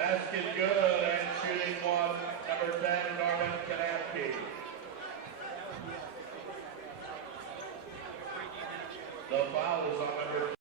Basket good and shooting one, number 10, Norman Kanapke. The foul is on number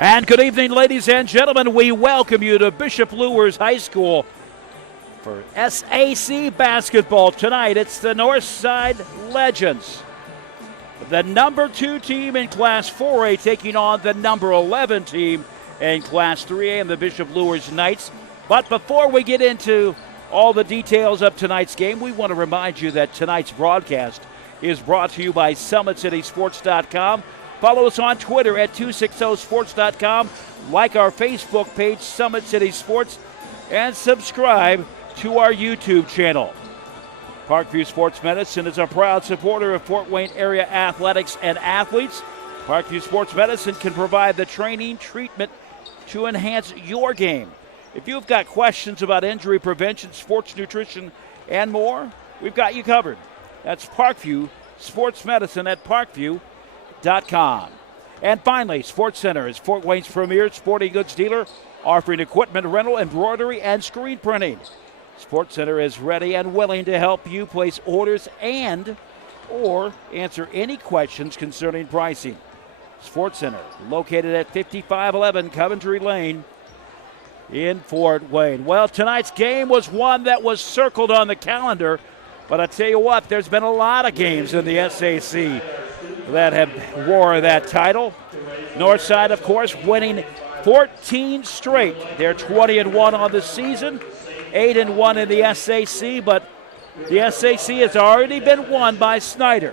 And good evening, ladies and gentlemen. We welcome you to Bishop Luers High School for SAC basketball. Tonight, it's the Northside Legends, the number 2 team in Class 4A, taking on the number 11 team in Class 3A and the Bishop Luers Knights. But before we get into all the details of tonight's game, we want to remind you that tonight's broadcast is brought to you by SummitCitySports.com. Follow us on Twitter at 260sports.com. Like our Facebook page, Summit City Sports, and subscribe to our YouTube channel. Parkview Sports Medicine is a proud supporter of Fort Wayne area athletics and athletes. Parkview Sports Medicine can provide the training, treatment to enhance your game. If you've got questions about injury prevention, sports nutrition, and more, we've got you covered. That's Parkview Sports Medicine at Parkview.com. And finally, Sports Center is Fort Wayne's premier sporting goods dealer, offering equipment rental, embroidery, and screen printing. Sports Center is ready and willing to help you place orders and or answer any questions concerning pricing. Sports Center, located at 5511 Coventry Lane in Fort Wayne. Well, tonight's game was one that was circled on the calendar, but I tell you what, there's been a lot of games in the SAC that have wore that title. Northside, of course, winning 14 straight. They're 20-1 on the season, 8-1 in the SAC, but the SAC has already been won by Snyder.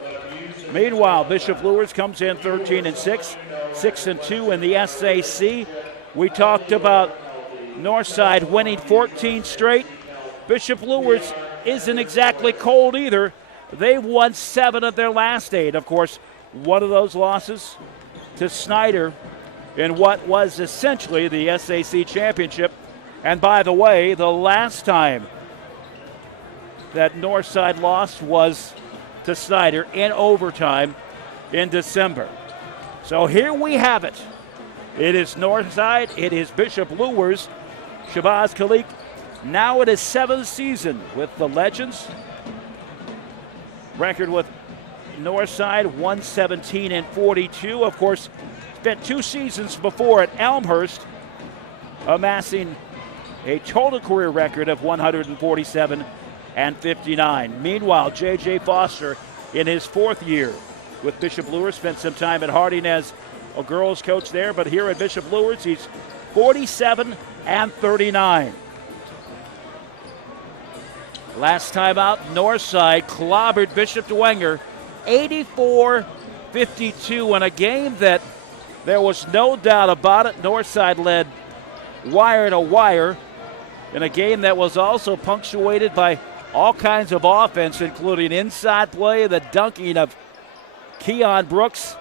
Meanwhile, Bishop Luers comes in 13-6, 6-2 in the SAC. We talked about Northside winning 14 straight. Bishop Luers isn't exactly cold either. They've won 7 of their last 8. Of course, one of those losses to Snyder in what was essentially the SAC championship. And by the way, the last time that Northside lost was to Snyder in overtime in December. So here we have it. It is Northside, it is Bishop Luers. Shabazz Khalik now in his 7th season with the Legends. Record with Northside, 117-42. Of course, spent 2 seasons before at Elmhurst, amassing a total career record of 147-59. Meanwhile, J.J. Foster, in his 4th year with Bishop Luers, spent some time at Harding as a girls coach there, but here at Bishop Luers, he's 47-39. Last time out, Northside clobbered Bishop Dwenger 84-52 in a game that there was no doubt about it. Northside led wire to wire in a game that was also punctuated by all kinds of offense, including inside play, the dunking of Keon Brooks,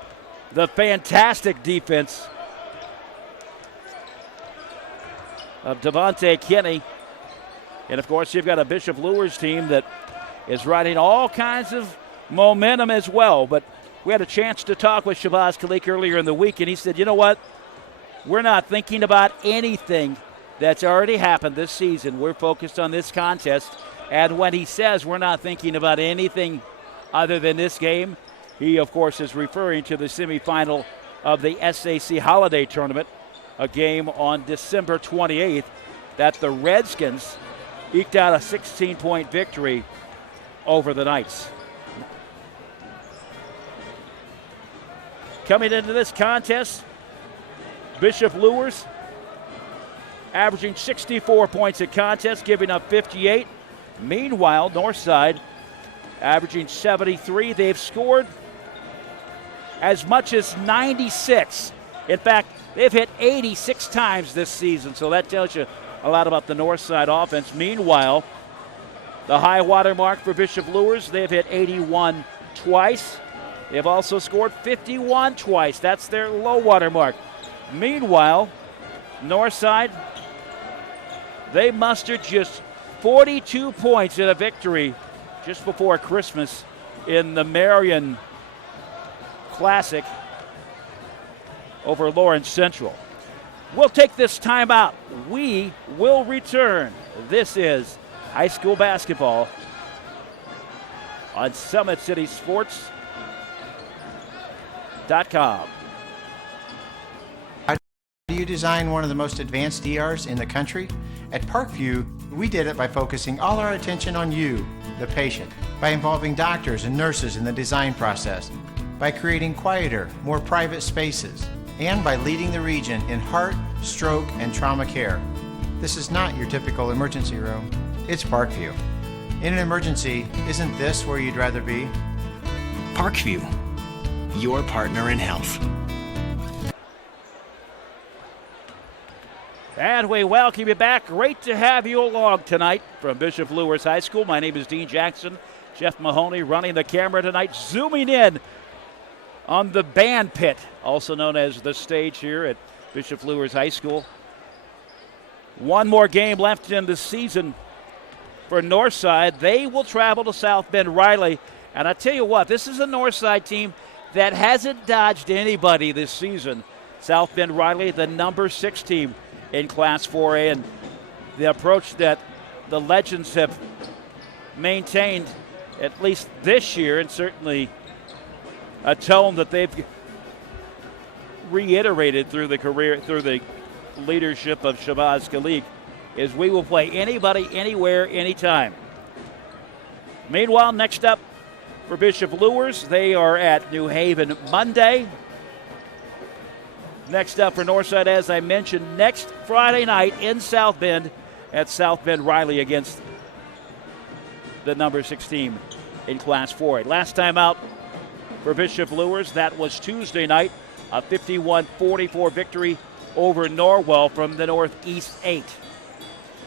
the fantastic defense of Devontae Kinney. And, of course, you've got a Bishop Luers team that is riding all kinds of momentum as well. But we had a chance to talk with Shabazz Khalik earlier in the week, and he said, you know what? We're not thinking about anything that's already happened this season. We're focused on this contest. And when he says we're not thinking about anything other than this game, he, of course, is referring to the semifinal of the SAC Holiday Tournament, a game on December 28th that the Redskins eked out a 16-point victory over the Knights. Coming into this contest, Bishop Luers averaging 64 points a contest, giving up 58. Meanwhile, Northside averaging 73. They've scored as much as 96. In fact, they've hit 86 times this season, so that tells you a lot about the Northside offense. Meanwhile, the high water mark for Bishop Luers, they've hit 81 twice. They've also scored 51 twice. That's their low water mark. Meanwhile, Northside, they mustered just 42 points in a victory just before Christmas in the Marion Classic over Lawrence Central. We'll take this time out. We will return. This is high school basketball on SummitCitySports.com. design one of the most advanced ERs in the country? At Parkview, we did it by focusing all our attention on you, the patient, by involving doctors and nurses in the design process, by creating quieter, more private spaces, and by leading the region in heart, stroke, and trauma care. This is not your typical emergency room. It's Parkview. In an emergency, isn't this where you'd rather be? Parkview, your partner in health. And we welcome you back. Great to have you along tonight from Bishop Luers High School. My name is Dean Jackson. Jeff Mahoney running the camera tonight, zooming in on the band pit, also known as the stage here at Bishop Luers High School. One more game left in the season for Northside. They will travel to South Bend Riley. And I tell you what, this is a Northside team that hasn't dodged anybody this season. South Bend Riley, the number 6 team in Class 4A, and the approach that the Legends have maintained at least this year, and certainly a tone that they've reiterated through the leadership of Shabazz Khalid, is we will play anybody, anywhere, anytime. Meanwhile, next up for Bishop Luers, they are at New Haven Monday. Next up for Northside, as I mentioned, next Friday night in South Bend at South Bend Riley against the number 6 team in Class 4A. Last time out for Bishop Luers, that was Tuesday night, a 51-44 victory over Norwell from the Northeast 8.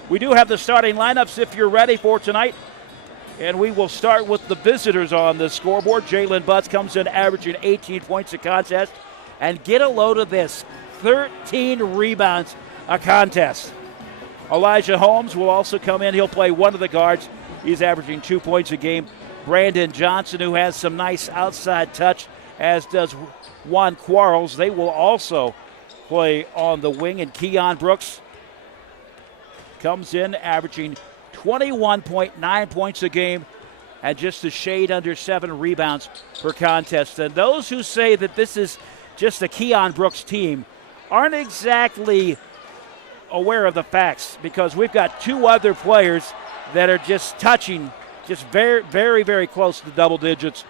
We do have the starting lineups if you're ready for tonight, and we will start with the visitors on the scoreboard. Jalen Butts comes in averaging 18 points a contest. And get a load of this, 13 rebounds a contest. Elijah Holmes will also come in. He'll play one of the guards. He's averaging 2 points a game. Brandon Johnson, who has some nice outside touch, as does Juan Quarles. They will also play on the wing. And Keon Brooks comes in averaging 21.9 points a game and just a shade under 7 rebounds per contest. And those who say that this is just the Keon Brooks team aren't exactly aware of the facts, because we've got 2 other players that are just touching just very, very, very close to double digits.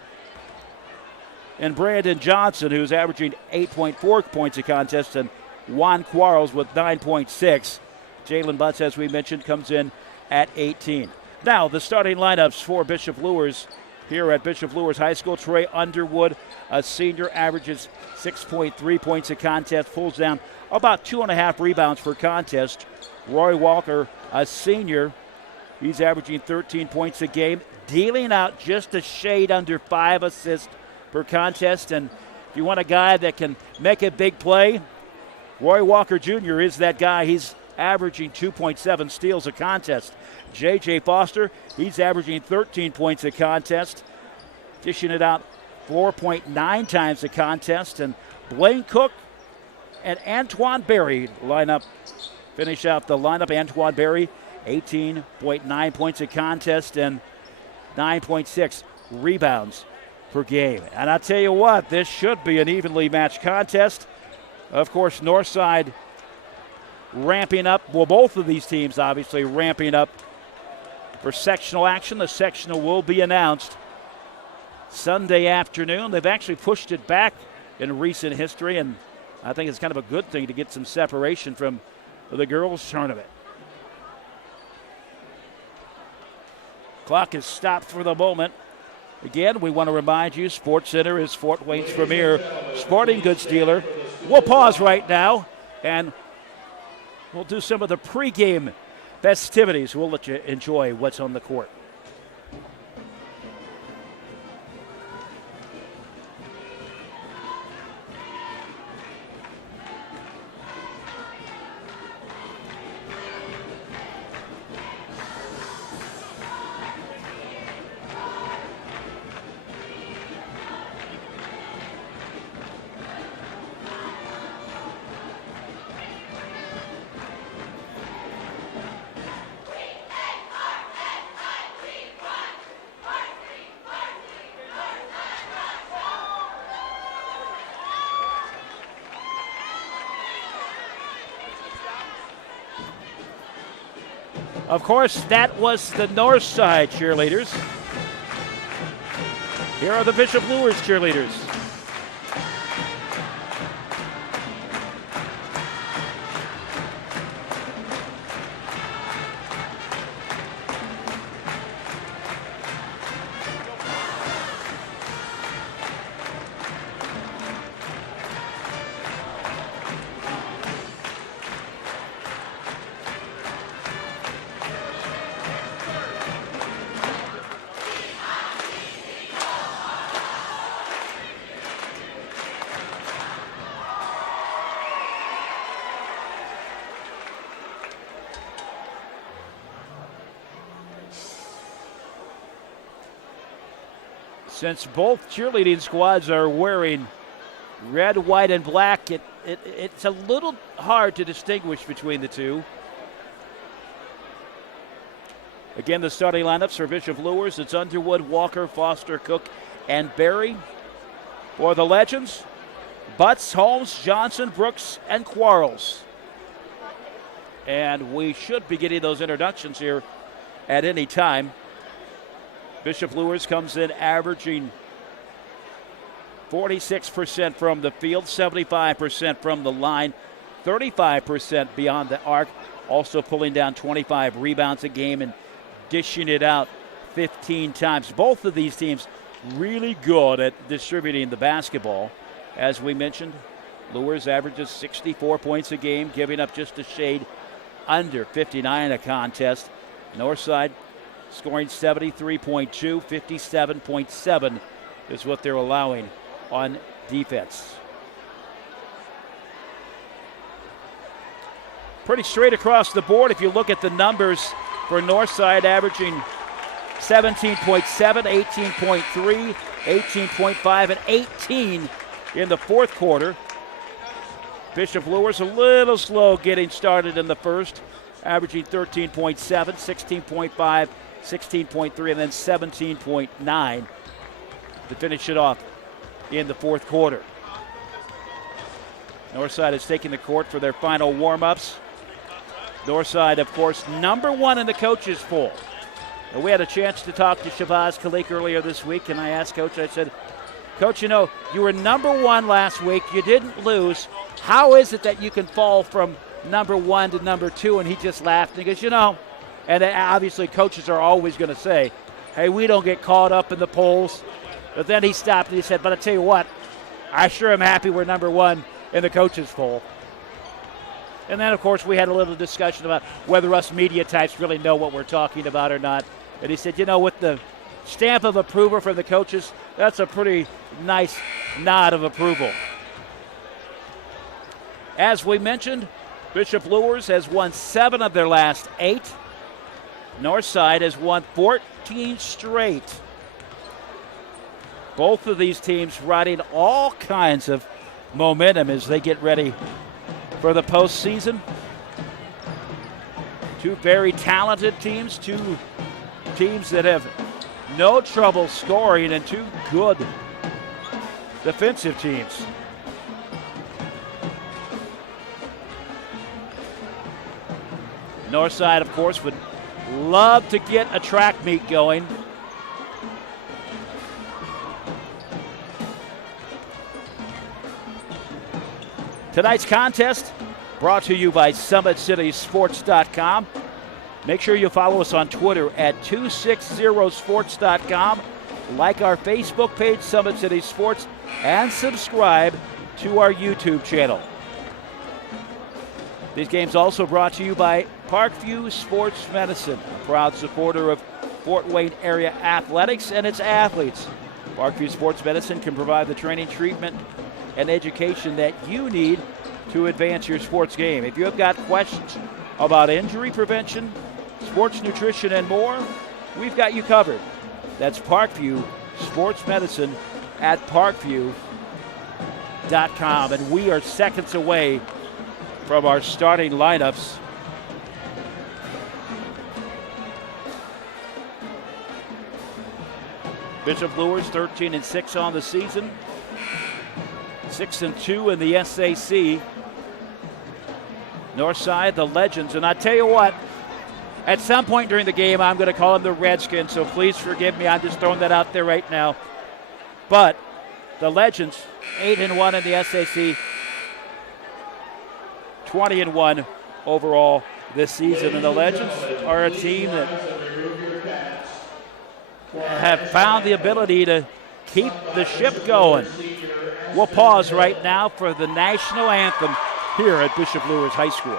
And Brandon Johnson, who's averaging 8.4 points a contest, and Juan Quarles with 9.6. Jalen Butts, as we mentioned, comes in at 18. Now, the starting lineups for Bishop Luers here at Bishop Luers High School. Trey Underwood, a senior, averages 6.3 points a contest, pulls down about 2.5 rebounds per contest. Roy Walker, a senior, he's averaging 13 points a game, dealing out just a shade under 5 assists per contest. And if you want a guy that can make a big play, Roy Walker Jr. is that guy. He's averaging 2.7 steals a contest. J.J. Foster, he's averaging 13 points a contest, dishing it out 4.9 times a contest. And Blaine Cook and Antoine Berry finish out the lineup. Antoine Berry, 18.9 points a contest and 9.6 rebounds per game. And I tell you what, this should be an evenly matched contest. Of course, Northside ramping up. Well, both of these teams obviously ramping up for sectional action. The sectional will be announced Sunday afternoon. They've actually pushed it back in recent history, and I think it's kind of a good thing to get some separation from the girls' tournament. Clock is stopped for the moment. Again, we want to remind you, Sports Center is Fort Wayne's premier sporting goods dealer. We'll pause right now, and we'll do some of the pregame festivities. We'll let you enjoy what's on the court. Of course, that was the north side cheerleaders. Here are the Bishop Luers cheerleaders. Since both cheerleading squads are wearing red, white, and black, it's a little hard to distinguish between the two. Again, the starting lineups for Bishop Luers. It's Underwood, Walker, Foster, Cook, and Berry. For the Legends, Butts, Holmes, Johnson, Brooks, and Quarles. And we should be getting those introductions here at any time. Bishop Luers comes in averaging 46% from the field, 75% from the line, 35% beyond the arc, also pulling down 25 rebounds a game and dishing it out 15 times. Both of these teams really good at distributing the basketball. As we mentioned, Luers averages 64 points a game, giving up just a shade under 59 a contest. Northside scoring 73.2, 57.7 is what they're allowing on defense. Pretty straight across the board if you look at the numbers for Northside, averaging 17.7, 18.3, 18.5, and 18 in the fourth quarter. Bishop Luers a little slow getting started in the first, averaging 13.7, 16.5, 16.3, and then 17.9 to finish it off in the fourth quarter. Northside is taking the court for their final warm-ups. Northside, of course, number one in the coaches' poll. And we had a chance to talk to Shabazz Khalik earlier this week, and I asked Coach, I said, Coach, you know, you were number one last week. You didn't lose. How is it that you can fall from number one to number two? And he just laughed. And he goes, you know, and obviously coaches are always going to say, hey, we don't get caught up in the polls. But then he stopped and he said, but I tell you what, I sure am happy we're number one in the coaches' poll. And then, of course, we had a little discussion about whether us media types really know what we're talking about or not. And he said, you know, with the stamp of approval from the coaches, that's a pretty nice nod of approval. As we mentioned, Bishop Luers has won 7 of their last 8. Northside has won 14 straight. Both of these teams riding all kinds of momentum as they get ready for the postseason. Two very talented teams, two teams that have no trouble scoring, and two good defensive teams. Northside, of course, would love to get a track meet going. Tonight's contest brought to you by SummitCitySports.com. Make sure you follow us on Twitter at 260sports.com. Like our Facebook page, Summit City Sports, and subscribe to our YouTube channel. These games also brought to you by Parkview Sports Medicine, a proud supporter of Fort Wayne area athletics and its athletes. Parkview Sports Medicine can provide the training, treatment, and education that you need to advance your sports game. If you have got questions about injury prevention, sports nutrition, and more, we've got you covered. That's Parkview Sports Medicine at parkview.com. And we are seconds away from our starting lineups. Bishop Luers 13-6 on the season, 6-2 in the SAC. Northside, the Legends, and I tell you what, At some point during the game, I'm going to call them the Redskins, so please forgive me. I'm just throwing that out there right now. But the Legends, 8-1 in the SAC, 20-1 overall this season. And the Legends are a team that have found the ability to keep the ship going. We'll pause right now for the national anthem here at Bishop Luers High School.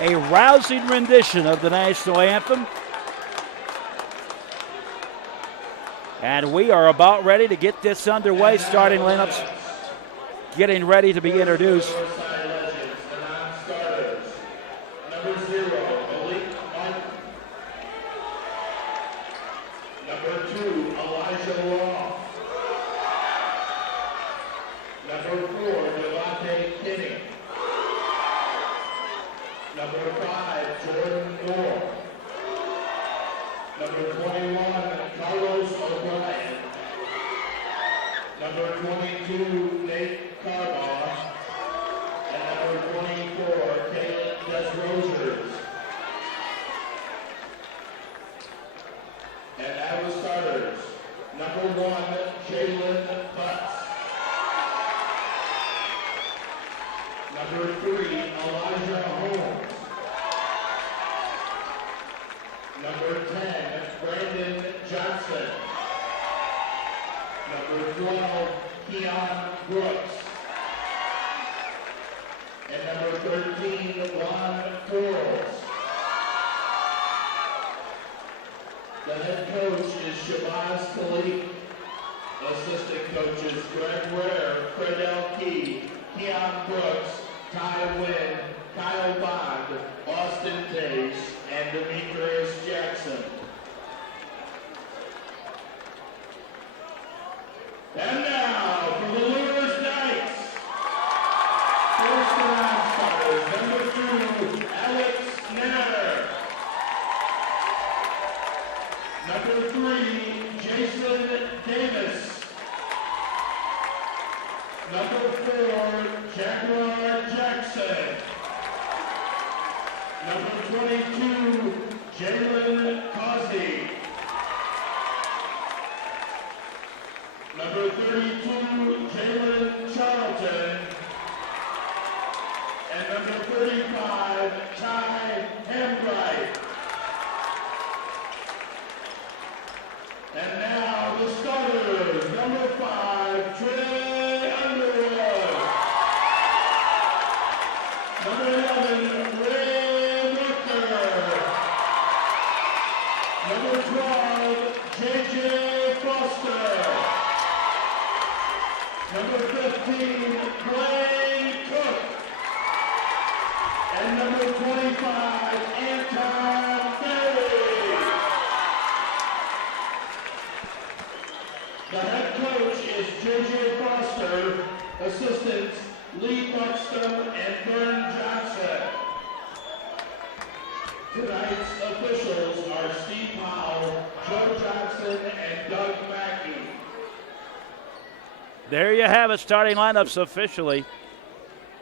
A rousing rendition of the national anthem. And we are about ready to get this underway. Starting lineups getting ready to be introduced. Number 0, Malik Martin. Number 2, Elijah Law. Number 4, Devontae Kinney. Number 5, Jordan Moore. Number 21, Carlos O'Brien. Number 22, Nate Carbaugh. And number 24, Caleb Desrosiers. And now the starters. Number 1, Jalen Butts. Number 3, Elijah Holmes. Number 10, Brandon Johnson. Number 12, Keon Brooks. And number 13, Juan Quarles. The head coach is Shabazz Khalid. Assistant coaches Greg Ware, Fredell Key, Keon Brooks, Ty Wynn, Kyle Bond, Austin Tays, and Demetrius Jackson. And now, for the Luers Knights, first round starters, number 2, Alex Natter. Number 3, Jason Davis. Number 4, Jaguar Jackson. Number 22, Jalen Causey. Number 32, Jalen Charlton. And number 35, Ty Hambright. And now the starters, number 5, Trey Underwood. Number 11, Ray Walker. Number 12, J.J. Foster. Number 15, Blaine Cook. And number 25, Anton Ferry. The head coach is J.J. Foster, assistants Lee Buxton and Vern Johnson. there you have it. Starting lineups officially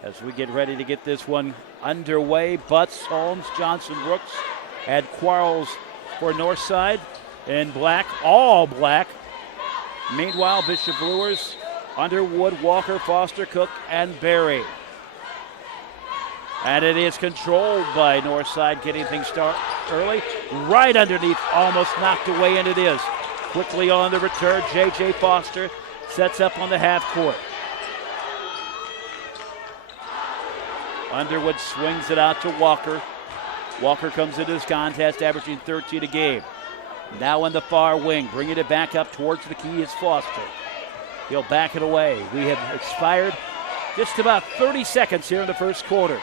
as we get ready to get this one underway. Butts, Holmes, Johnson, Brooks, and Quarles for Northside in black, all black. Meanwhile, Bishop Luers, Underwood, Walker, Foster, Cook, and Berry. And it is controlled by Northside, getting things started early. Right underneath, almost knocked away, and it is. Quickly on the return, J.J. Foster sets up on the half court. Underwood swings it out to Walker. Walker comes into this contest, averaging 13 a game. Now in the far wing, bringing it back up towards the key is Foster. He'll back it away. We have expired just about 30 seconds here in the first quarter.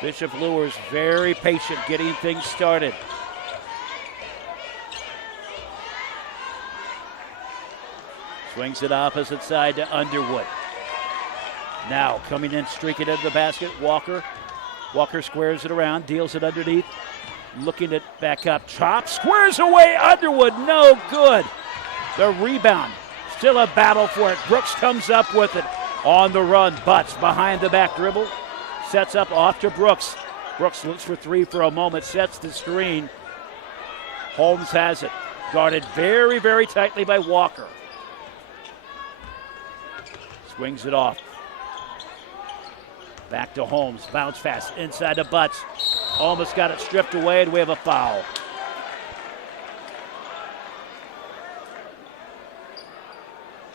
Bishop Luers very patient getting things started. Swings it opposite side to Underwood. Now coming in, streaking into the basket, Walker. Walker squares it around, deals it underneath. Looking it back up, chop, squares away, Underwood, no good. The rebound, still a battle for it. Brooks comes up with it on the run. Butts behind the back dribble. Sets up off to Brooks. Brooks looks for three for a moment, sets the screen. Holmes has it. Guarded very, very tightly by Walker. Swings it off. Back to Holmes. Bounce pass inside to Butts. Almost got it stripped away, and we have a foul.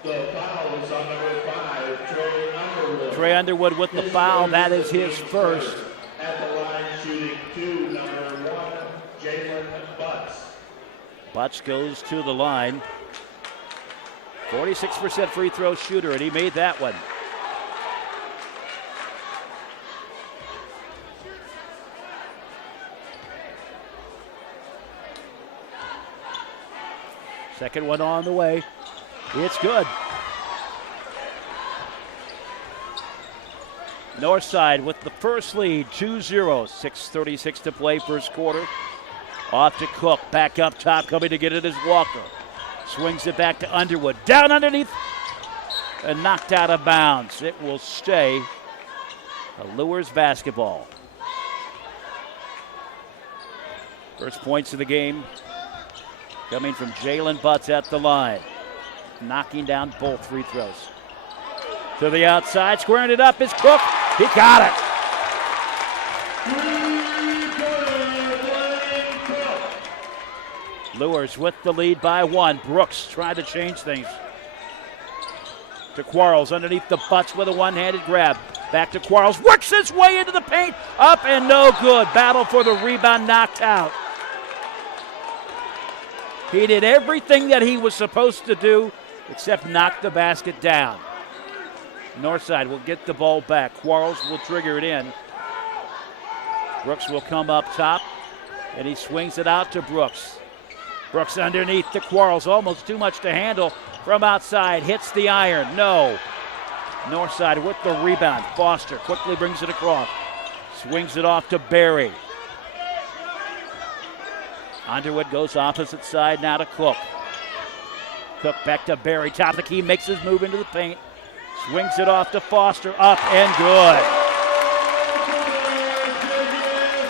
The foul is on number 5, Trey Underwood. Trey Underwood with the foul. That is his first. At the line, shooting 2, number 1, Jalen Butts. Butts goes to the line. 46% free throw shooter, and he made that one. Second one on the way. It's good. Northside with the first lead, 2-0. 6:36 to play, first quarter. Off to Cook, back up top, coming to get it is Walker. Swings it back to Underwood. Down underneath and knocked out of bounds. It will stay a Luers basketball. First points of the game coming from Jalen Butts at the line. Knocking down both free throws. To the outside, squaring it up is Cook. He got it. Luers with the lead by 1. Brooks trying to change things. To Quarles underneath the Butts with a one-handed grab. Back to Quarles. Works his way into the paint. Up and no good. Battle for the rebound, knocked out. He did everything that he was supposed to do except knock the basket down. Northside will get the ball back. Quarles will trigger it in. Brooks will come up top, and he swings it out to Brooks. Brooks underneath to Quarles, almost too much to handle from outside. Hits the iron, no. Northside with the rebound. Foster quickly brings it across. Swings it off to Berry. Underwood goes opposite side now to Cook. Cook back to Berry. Top of the key, makes his move into the paint. Swings it off to Foster. Up and good.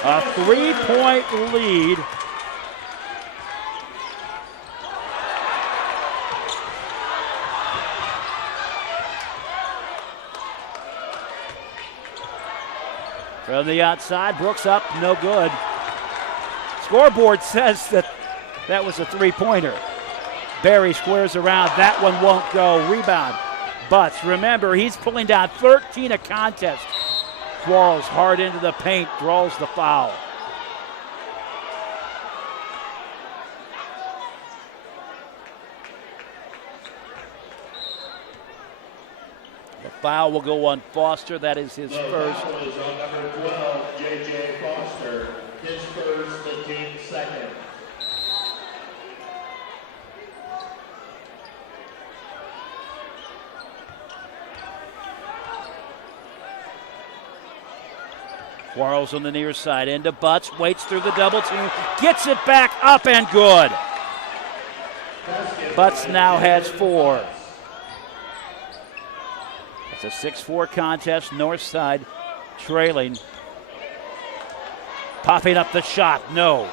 A 3-point lead. From the outside, Brooks up, no good. Scoreboard says that was a three-pointer. Berry squares around. That one won't go. Rebound. Butts, remember, he's pulling down 13 a contest. Quarles hard into the paint, draws the foul. The foul will go on Foster. That is his first. The foul is on number 12, J.J. Foster. His first, the team's second. Quarles on the near side, into Butts, waits through the double team, gets it back, up and good. Basket Butts now has 4. It's a 6-4 contest. North side trailing. Popping up the shot. No.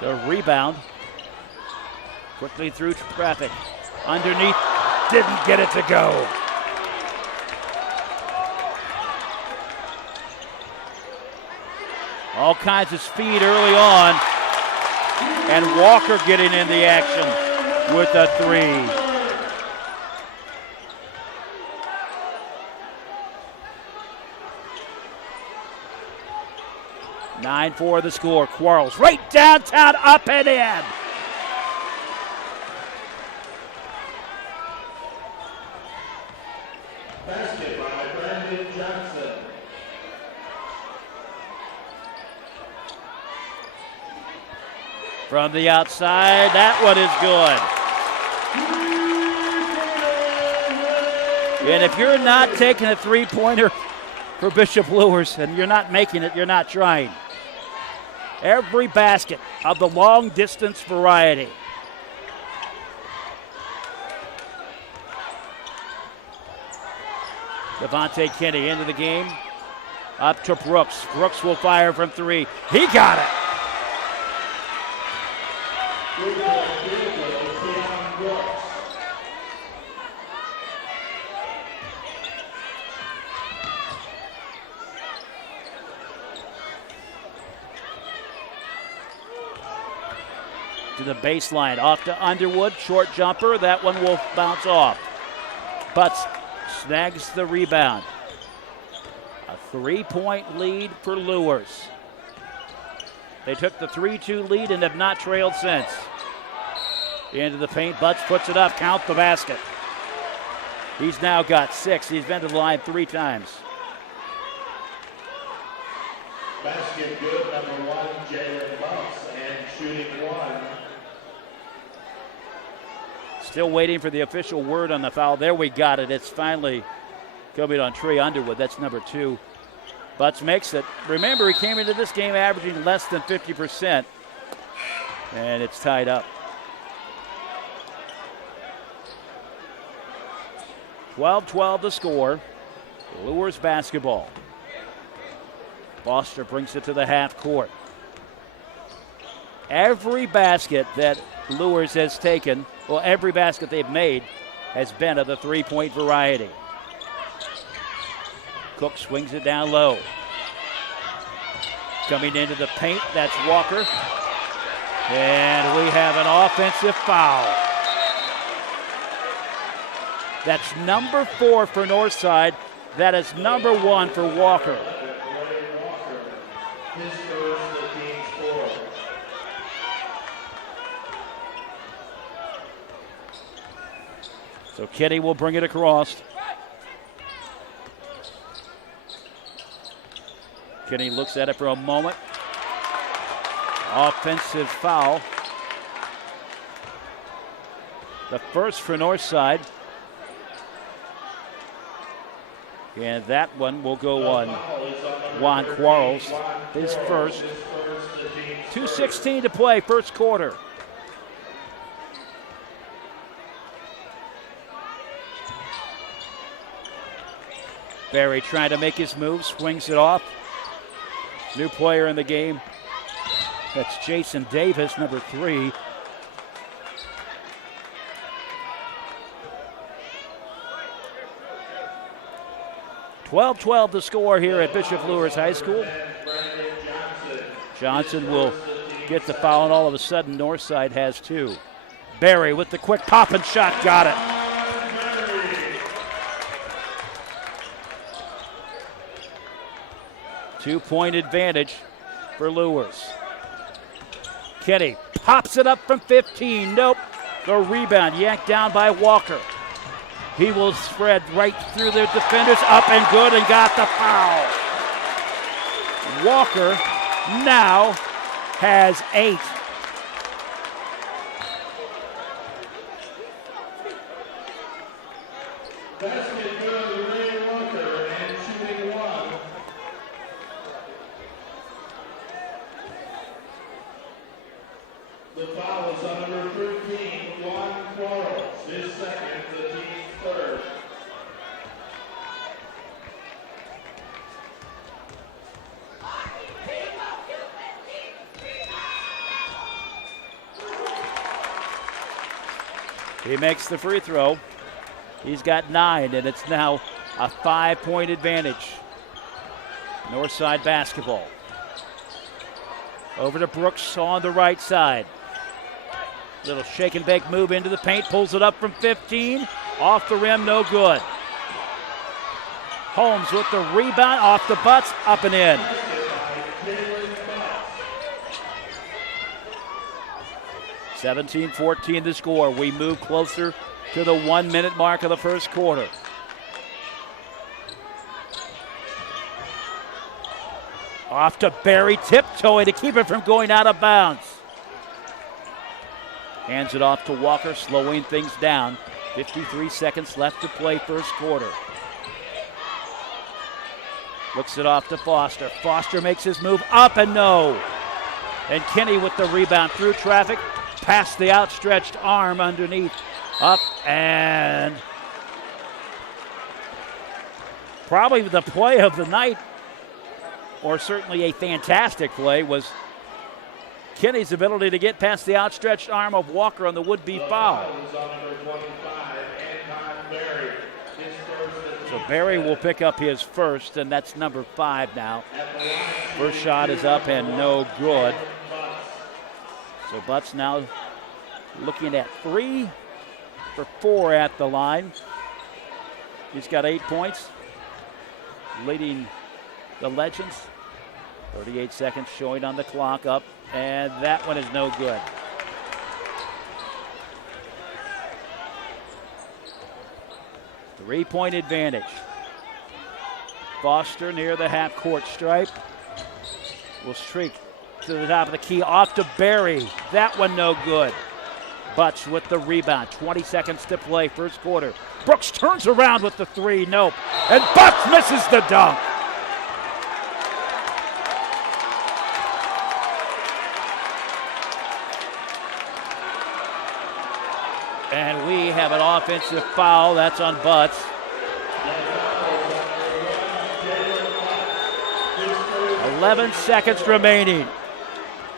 The rebound. Quickly through traffic. Underneath. Didn't get it to go. All kinds of speed early on. And Walker getting in the action with a 3. Nine for the score. Quarles right downtown, up and in. Basket by Brandon Johnson. From the outside, that one is good. And if you're not taking a three-pointer for Bishop Luers and you're not making it, you're not trying. Every basket of the long-distance variety. Devontae Kinney into the game. Up to Brooks. Brooks will fire from 3. He got it. To the baseline, off to Underwood, short jumper, that one will bounce off. Butts snags the rebound. A 3-point lead for Luers. They took the 3-2 lead and have not trailed since. Into the paint, Butts puts it up, count the basket. He's now got 6, he's been to the line 3 times. Basket good, number 1, Jalen Butts, and shooting 1. Still waiting for the official word on the foul. There we got it. It's finally coming on Trey Underwood. That's number 2. Butts makes it. Remember, he came into this game averaging less than 50%. And it's tied up. 12-12 the score. Luers basketball. Foster brings it to the half court. Every basket that Luers has taken, well, every basket they've made has been of the 3-point variety. Cook swings it down low. Coming into the paint, that's Walker. And we have an offensive foul. That's number 4 for Northside. That is number 1 for Walker. His first, the team's 4. So Kenny will bring it across. Kenny looks at it for a moment. Offensive foul. The first for Northside. And that one will go on Juan Quarles, his first. 2:16 to play, first quarter. Barry trying to make his move, swings it off. New player in the game. That's Jason Davis, number 3. (12-12) the score here at Bishop Luers High School. Johnson will get the foul, and all of a sudden Northside has 2. Barry with the quick pop and shot, got it. Two-point advantage for Luers. Kenny pops it up from 15. Nope. The rebound yanked down by Walker. He will spread right through the defenders, up and good, and got the foul. Walker now has 8. Basket good, Ray Walker, and shooting 1. The foul is on number 13, He makes the free throw. He's got 9, and it's now a 5-point advantage. Northside basketball. Over to Brooks on the right side. Little shake and bake move into the paint, pulls it up from 15. Off the rim, no good. Holmes with the rebound, off the butts, up and in. (17-14) the score. We move closer to the 1-minute mark of the first quarter. Off to Barry, tiptoeing to keep it from going out of bounds. Hands it off to Walker, slowing things down. 53 seconds left to play first quarter. Looks it off to Foster. Foster makes his move up and no. And Kinney with the rebound through traffic. Past the outstretched arm underneath. Up and probably the play of the night, or certainly a fantastic play, was Kinney's ability to get past the outstretched arm of Walker on the would-be foul. So Barry will pick up his first, and that's number 5 now. First shot is up and no good. So Butts now looking at 3 for 4 at the line. He's got 8 points, leading the Legends. 38 seconds showing on the clock, up, and that one is no good. Three-point advantage. Foster near the half-court stripe. Will streak to the top of the key, off to Barry. That one no good. Butch with the rebound. 20 seconds to play, first quarter. Brooks turns around with the 3, nope. And Butch misses the dunk. And we have an offensive foul. That's on Butts. 11 seconds remaining.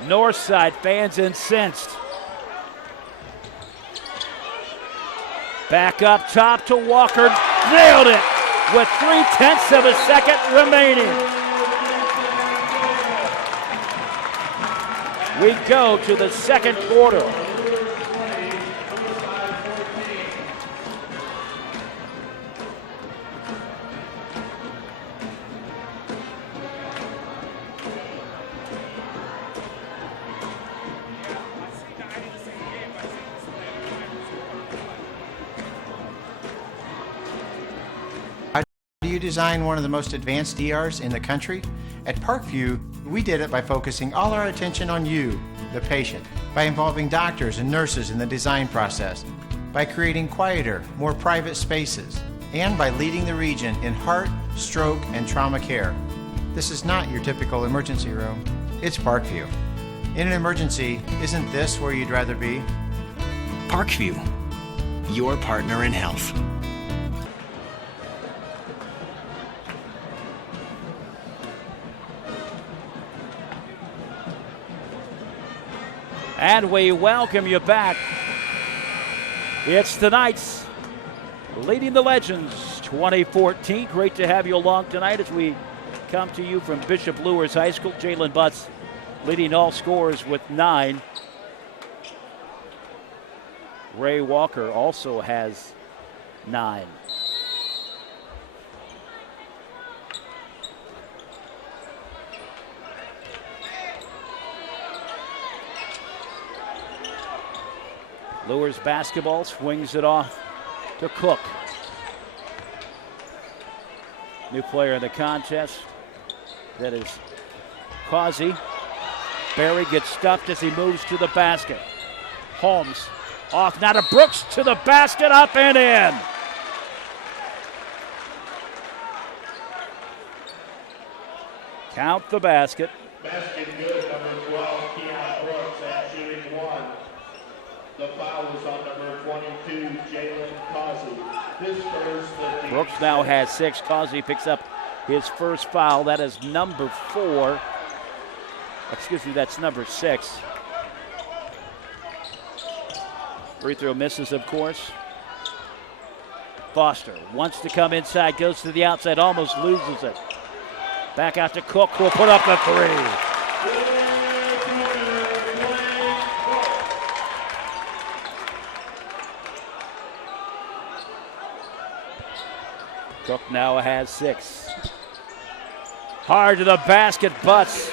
Northside fans incensed. Back up top to Walker. Nailed it with 0.3 of a second remaining. We go to the second quarter. You design one of the most advanced ERs in the country? At Parkview, we did it by focusing all our attention on you, the patient, by involving doctors and nurses in the design process, by creating quieter, more private spaces, and by leading the region in heart, stroke, and trauma care. This is not your typical emergency room. It's Parkview. In an emergency, isn't this where you'd rather be? Parkview, your partner in health. And we welcome you back. It's tonight's Leading the Legends 2014. Great to have you along tonight as we come to you from Bishop Luers High School. Jalen Butts leading all scorers with 9. Ray Walker also has 9. Luers basketball swings it off to Cook. New player in the contest. That is Causey. Barry gets stuffed as he moves to the basket. Holmes off now to Brooks to the basket, up and in. Count the basket. Basket good, number 12, Keon Brooks, at shooting 1. The foul was on number 22, Jalen Causey. His first. Brooks now has 6. Causey picks up his first foul. That is number 4. Excuse me, that's number 6. Free throw misses, of course. Foster wants to come inside, goes to the outside, almost loses it. Back out to Cook, who will put up the three. Cook now has 6. Hard to the basket, Butts.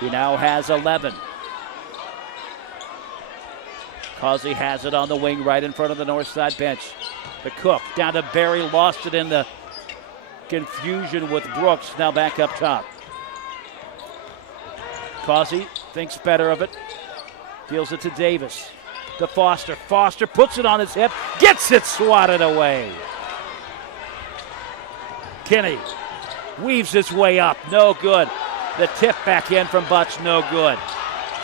He now has 11. Causey has it on the wing right in front of the north side bench. The Cook down to Barry, lost it in the confusion with Brooks, now back up top. Causey thinks better of it, deals it to Davis. To Foster. Foster puts it on his hip, gets it swatted away. Kinney weaves his way up, no good. The tip back in from Butts, no good.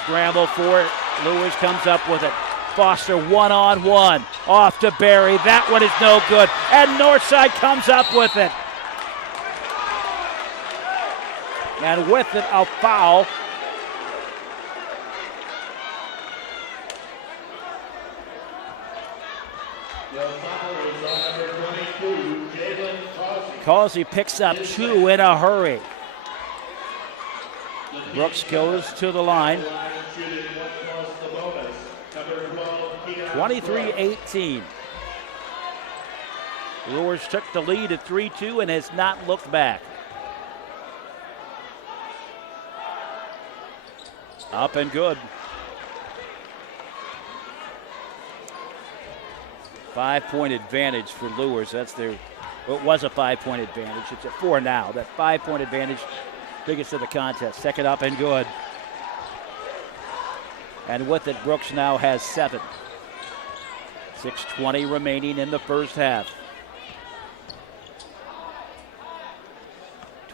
Scramble for it, Luers comes up with it. Foster one-on-one, off to Barry, that one is no good. And Northside comes up with it. And with it, a foul. Causey picks up 2 in a hurry. Brooks goes to the line. 23-18. Luers took the lead at 3-2 and has not looked back. Up and good. 5-point advantage for Luers. That's their, well, it was a 5-point advantage. It's at 4 now. That 5-point advantage, biggest of the contest. Second up and good. And with it, Brooks now has 7. 6:20 remaining in the first half.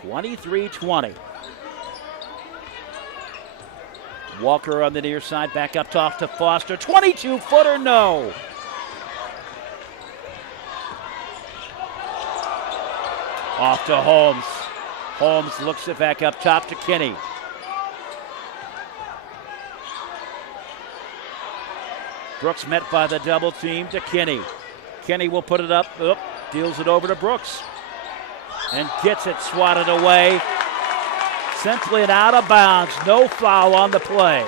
23-20. Walker on the near side, back up top to Foster. 22-footer, no. Off to Holmes. Holmes looks it back up top to Kinney. Brooks met by the double team to Kinney. Kinney will put it up, deals it over to Brooks. And gets it swatted away. Simply an out of bounds, no foul on the play.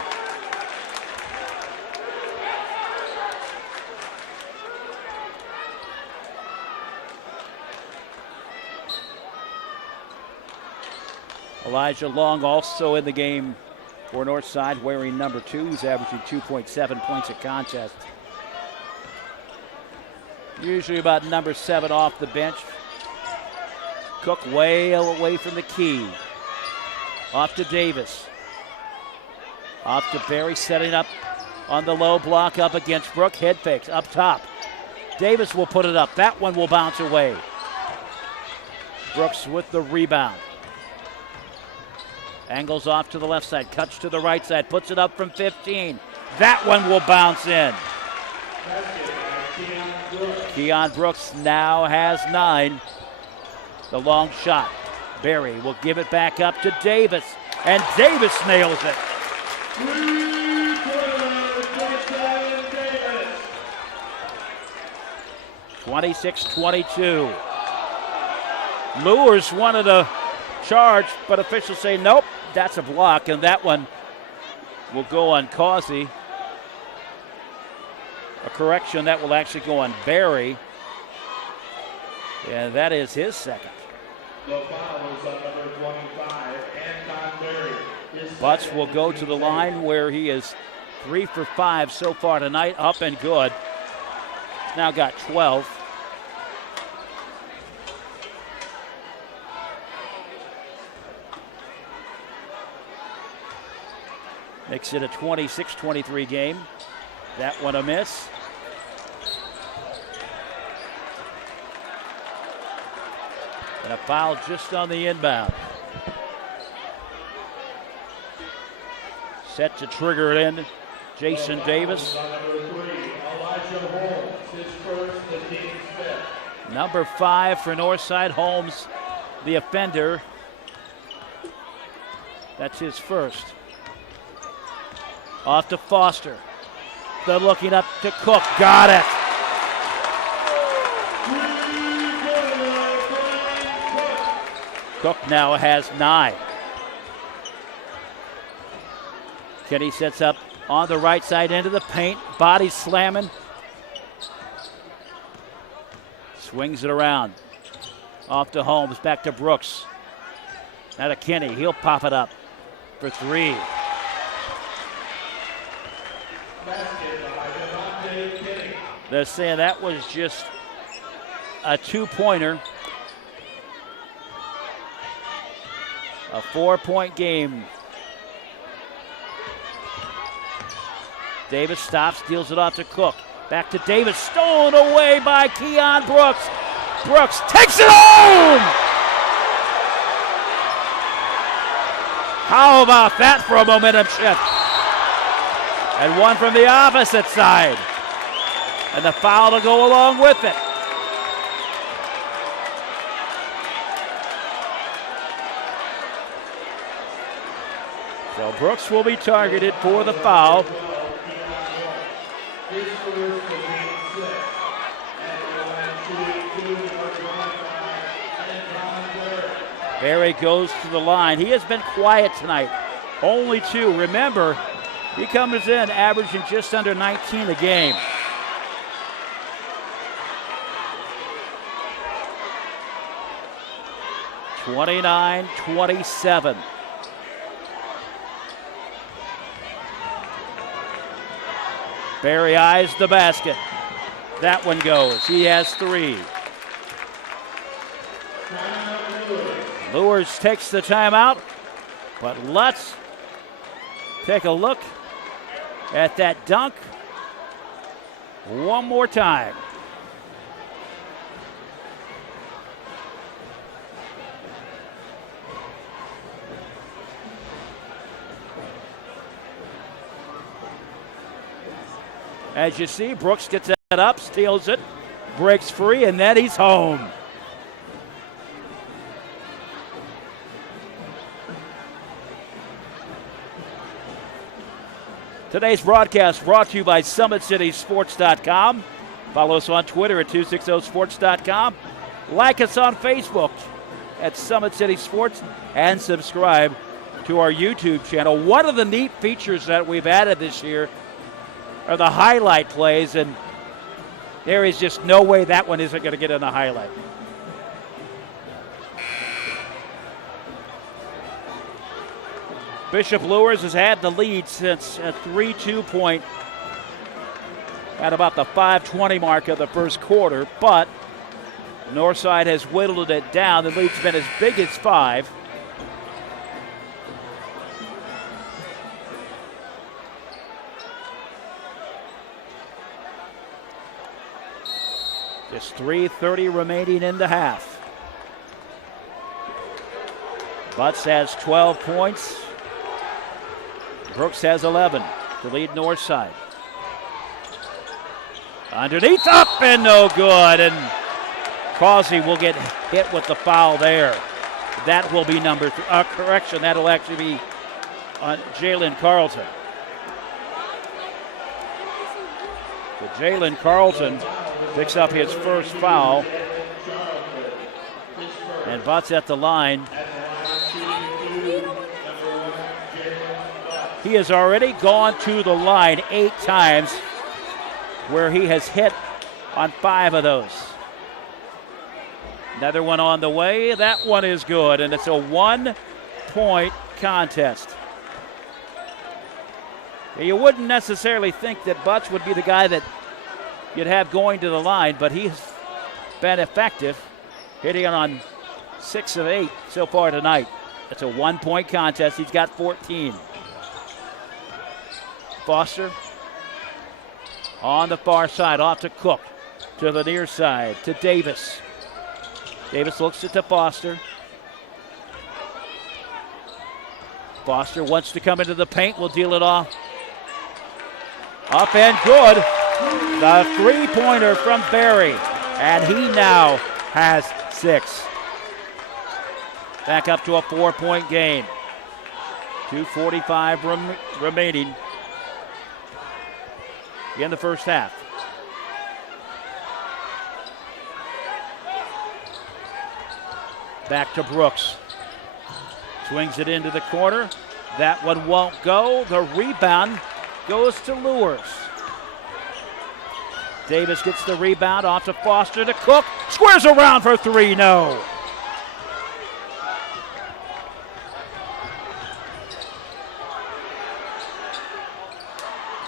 Elijah Long also in the game for Northside, wearing number 2. He's averaging 2.7 points a contest. Usually about number 7 off the bench. Cook way away from the key. Off to Davis. Off to Barry, setting up on the low block up against Brook. Head fakes up top. Davis will put it up. That one will bounce away. Brooks with the rebound. Angles off to the left side, cuts to the right side, puts it up from 15. That one will bounce in. Keon Brooks now has 9. The long shot. Barry will give it back up to Davis, and Davis nails it. 26-22. Luers wanted a charge, but officials say nope, that's a block, and that one will go on Causey. A correction, that will actually go on Barry, and that is his second. The foul is on number 25, Anton Barry. Butts will go to the line where he is 3 for 5 so far tonight, up and good. Now got 12. Makes it a 26-23 game. That one a miss. And a foul just on the inbound. Set to trigger it in, Jason Davis. Number 5 for Northside, Holmes, the offender. That's his first. Off to Foster. They're looking up to Cook. Got it. Cook now has 9. Kenny sets up on the right side into the paint. Body slamming. Swings it around. Off to Holmes. Back to Brooks. Now to Kenny. He'll pop it up for 3. They're saying that was just a 2-pointer. A 4-point game. Davis stops, deals it off to Cook. Back to Davis, stolen away by Keon Brooks. Brooks takes it home! How about that for a momentum shift? And one from the opposite side. And the foul to go along with it. So Brooks will be targeted for the foul. Barry goes to the line. He has been quiet tonight. Only 2. Remember, he comes in averaging just under 19 a game. (29-27). Barry eyes the basket. That one goes. He has 3. Luers takes the timeout, but let's take a look at that dunk one more time. As you see, Brooks gets that up, steals it, breaks free, and then he's home. Today's broadcast brought to you by SummitCitySports.com. Follow us on Twitter at 260sports.com. Like us on Facebook at Summit City Sports and subscribe to our YouTube channel. One of the neat features that we've added this year are the highlight plays, and there is just no way that one isn't going to get in the highlight. Bishop Luers has had the lead since a 3-2 point at about the 5:20 mark of the first quarter, but Northside has whittled it down. The lead's been as big as 5. Just 3:30 remaining in the half. Butts has 12 points. Brooks has 11 to lead Northside. Underneath, up and no good. And Causey will get hit with the foul there. That will be number 3. Correction, that'll actually be on Jalen Carlton. So Jalen Carlton picks up his first foul. And Butts at the line. He has already gone to the line 8 times, where he has hit on 5 of those. Another one on the way. That one is good, and it's a 1-point contest. You wouldn't necessarily think that Butts would be the guy that you'd have going to the line, but he's been effective, hitting on 6 of 8 so far tonight. It's a 1-point contest. He's got 14. Foster on the far side, off to Cook, to the near side, to Davis. Davis looks it to Foster. Foster wants to come into the paint, will deal it off. Up and good. The 3-pointer from Barry, and he now has 6. Back up to a 4-point game. 2:45 remaining in the first half. Back to Brooks. Swings it into the corner. That one won't go. The rebound goes to Luers. Davis gets the rebound off to Foster to Cook. Squares around for three. No.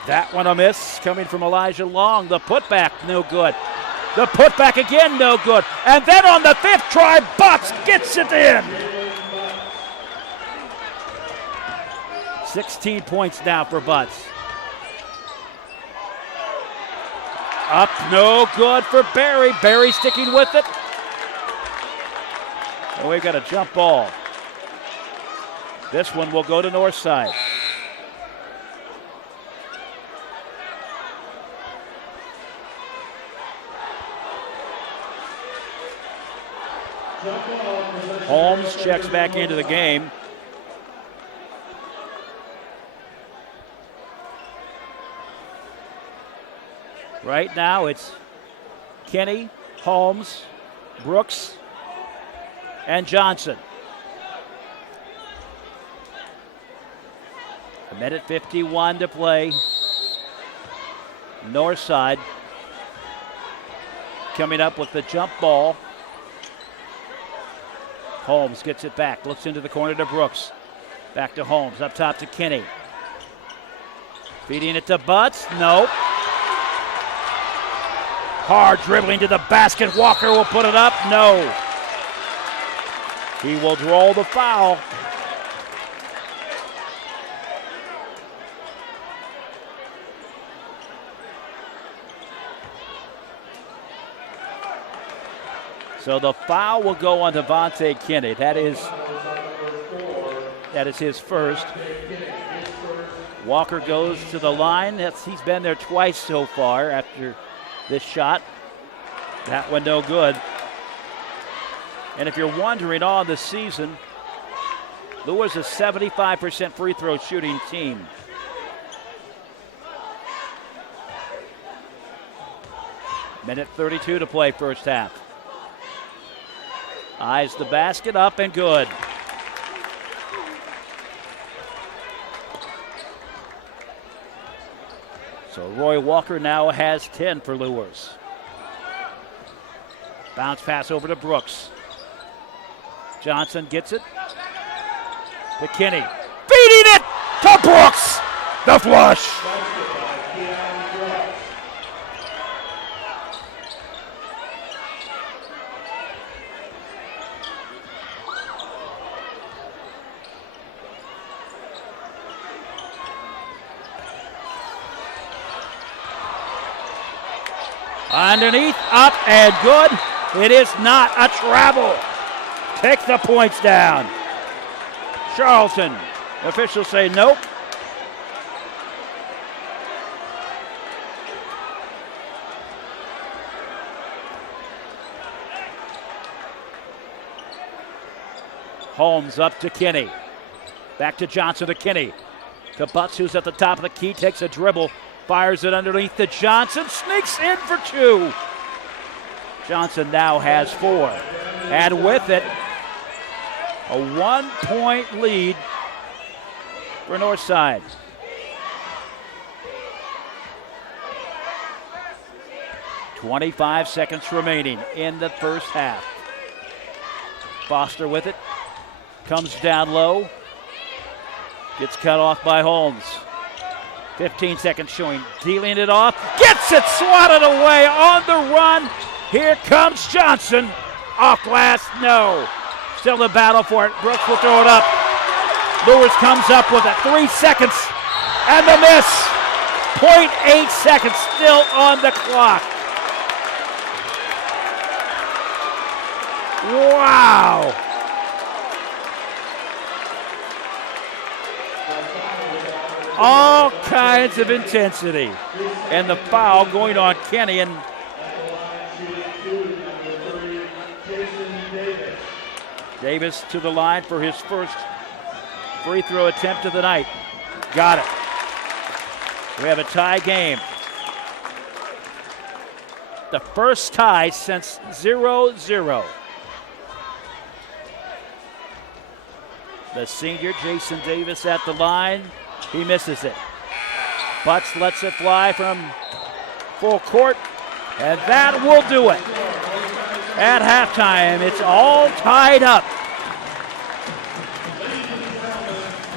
That one a miss coming from Elijah Long. The putback, no good. The putback again, no good. And then on the fifth try, Butts gets it in. 16 points now for Butts. Up, no good for Barry. Barry sticking with it. And we've got a jump ball. This one will go to Northside. Holmes checks back into the game. Right now it's Kenny, Holmes, Brooks, and Johnson. A minute 51 to play. Northside coming up with the jump ball. Holmes gets it back, looks into the corner to Brooks. Back to Holmes, up top to Kenny. Feeding it to Butts, nope. Hard dribbling to the basket, Walker will put it up, no. He will draw the foul. So the foul will go on Devontae Kenny. That is his first. Walker goes to the line. He's been there twice so far after this shot. That one no good. And if you're wondering on the season, Luers is a 75% free throw shooting team. Minute 32 to play first half. Eyes the basket, up and good. So Roy Walker now has 10 for Luers. Bounce pass over to Brooks. Johnson gets it to Kenny. Feeding it to Brooks. The flush. Underneath, up and good. It is not a travel. Take the points down. Charlton. Officials say nope. Holmes up to Kenny. Back to Johnson to Kenny. To Butts, who's at the top of the key, takes a dribble. Fires it underneath to Johnson. Sneaks in for two. Johnson now has 4. And with it, a 1-point lead for Northside. .25 seconds remaining in the first half. Foster with it. Comes down low. Gets cut off by Holmes. 15 seconds showing. Dealing it off. Gets it swatted away on the run. Here comes Johnson. Off glass, no. Still the battle for it. Brooks will throw it up. Luers comes up with it. 3 seconds. And the miss. 0.8 seconds still on the clock. Wow. All kinds of intensity. And the foul going on Kenny. And Davis to the line for his first free throw attempt of the night. Got it. We have a tie game. The first tie since 0-0. The senior, Jason Davis, at the line. He misses it. Butts lets it fly from full court, and that will do it. At halftime, it's all tied up.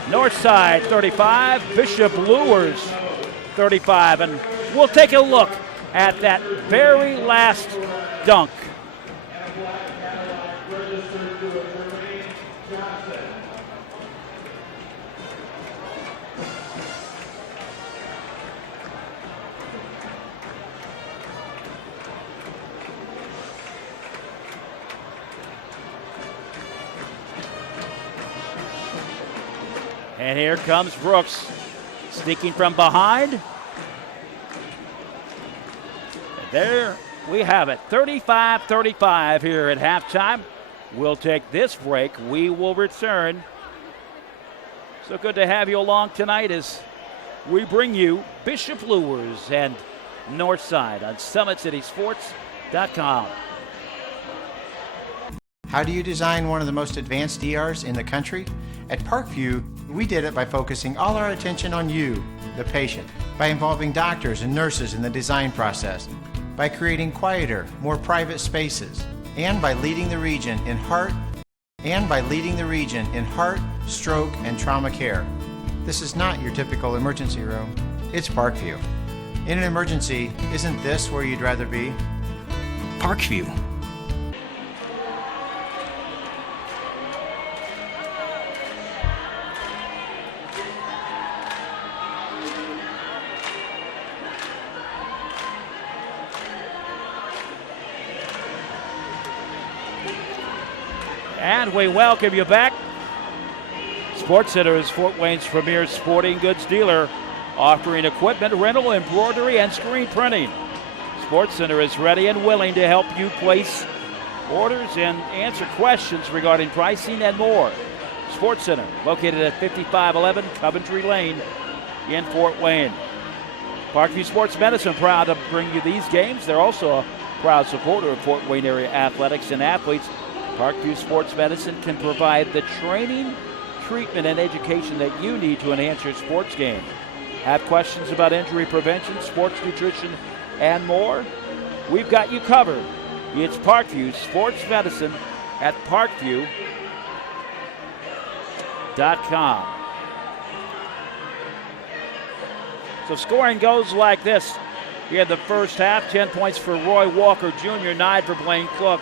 Northside 35, Bishop Luers 35, and we'll take a look at that very last dunk. And here comes Brooks, sneaking from behind. And there we have it, 35-35 here at halftime. We'll take this break. We will return. So good to have you along tonight as we bring you Bishop Luers and Northside on SummitCitySports.com. How do you design one of the most advanced ERs in the country? At Parkview, we did it by focusing all our attention on you, the patient, by involving doctors and nurses in the design process, by creating quieter, more private spaces, and by leading the region in heart, stroke, and trauma care. This is not your typical emergency room. It's Parkview. In an emergency, isn't this where you'd rather be? Parkview. And we welcome you back. Sports Center is Fort Wayne's premier sporting goods dealer, offering equipment, rental, embroidery, and screen printing. Sports Center is ready and willing to help you place orders and answer questions regarding pricing and more. Sports Center, located at 5511 Coventry Lane in Fort Wayne. Parkview Sports Medicine, proud to bring you these games. They're also a proud supporter of Fort Wayne area athletics and athletes. Parkview Sports Medicine can provide the training, treatment, and education that you need to enhance your sports game. Have questions about injury prevention, sports nutrition, and more? We've got you covered. It's Parkview Sports Medicine at parkview.com. So scoring goes like this. We had the first half, 10 points for Roy Walker Jr., 9 for Blaine Cook.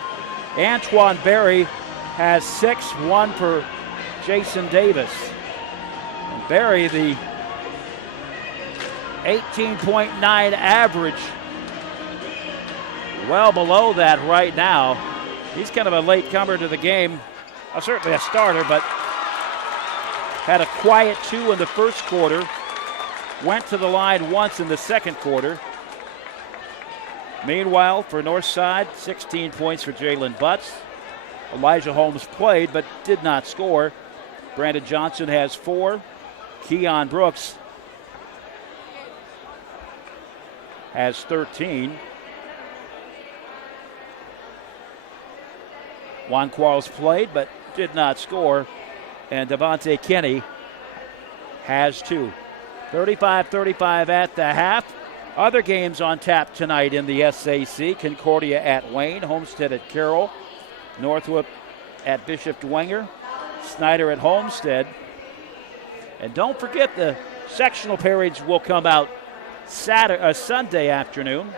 Antoine Berry has 6, 1 for Jason Davis. And Berry, the 18.9 average, well below that right now. He's kind of a late comer to the game. Certainly a starter, but had a quiet 2 in the first quarter. Went to the line once in the second quarter. Meanwhile, for Northside, 16 points for Jalen Butts. Elijah Holmes played but did not score. Brandon Johnson has 4. Keon Brooks has 13. Juan Quarles played but did not score. And Devontae Kinney has 2. 35-35 at the half. Other games on tap tonight in the SAC. Concordia at Wayne, Homestead at Carroll, Northwood at Bishop Dwenger, Snyder at Homestead. And don't forget the sectional pairings will come out Sunday afternoon.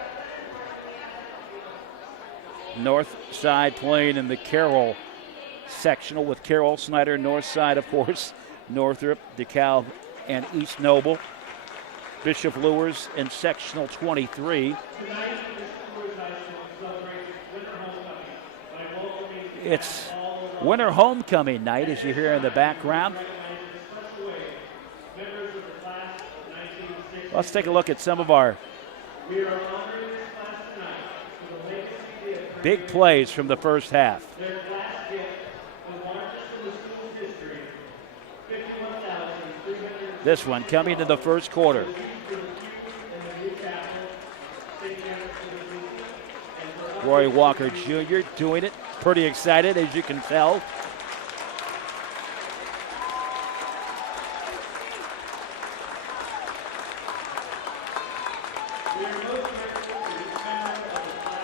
Northside playing in the Carroll sectional with Carroll, Snyder, Northside, of course, Northrop, DeKalb, and East Noble. Bishop Luers in sectional 23. It's winter homecoming night, as you hear in the background. Let's take a look at some of our big plays from the first half. This one coming to the first quarter. Roy Walker Jr. doing it. Pretty excited, as you can tell.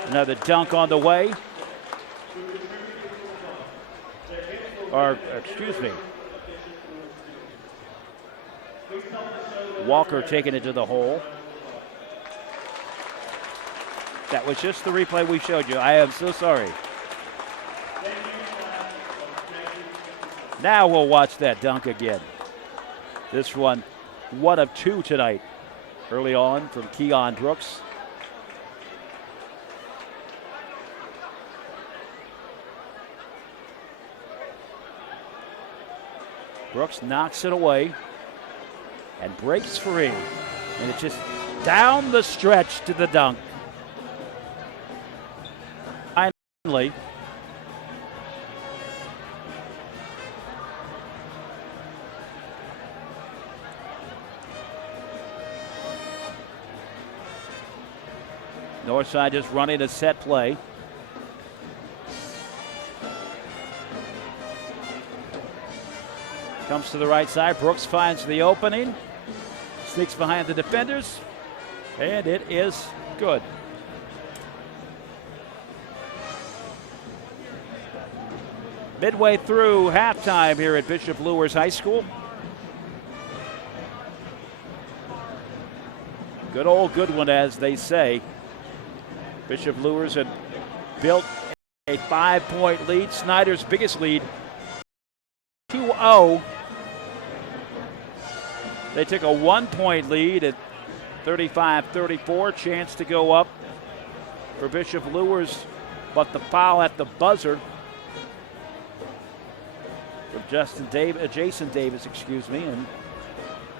Another dunk on the way. Or, excuse me. Walker taking it to the hole. That was just the replay we showed you. I am so sorry. Now we'll watch that dunk again. This one of two tonight. Early on from Keon Brooks. Brooks knocks it away and breaks free. And it's just down the stretch to the dunk. Finally, Northside just running a set play. Comes to the right side. Brooks finds the opening. Sneaks behind the defenders. And it is good. Midway through halftime here at Bishop Luers High School. Good old good one, as they say. Bishop Luers had built a 5-point lead. Snyder's biggest lead, 2-0. They took a 1-point lead at 35-34. Chance to go up for Bishop Luers, but the foul at the buzzer from Jason Davis, and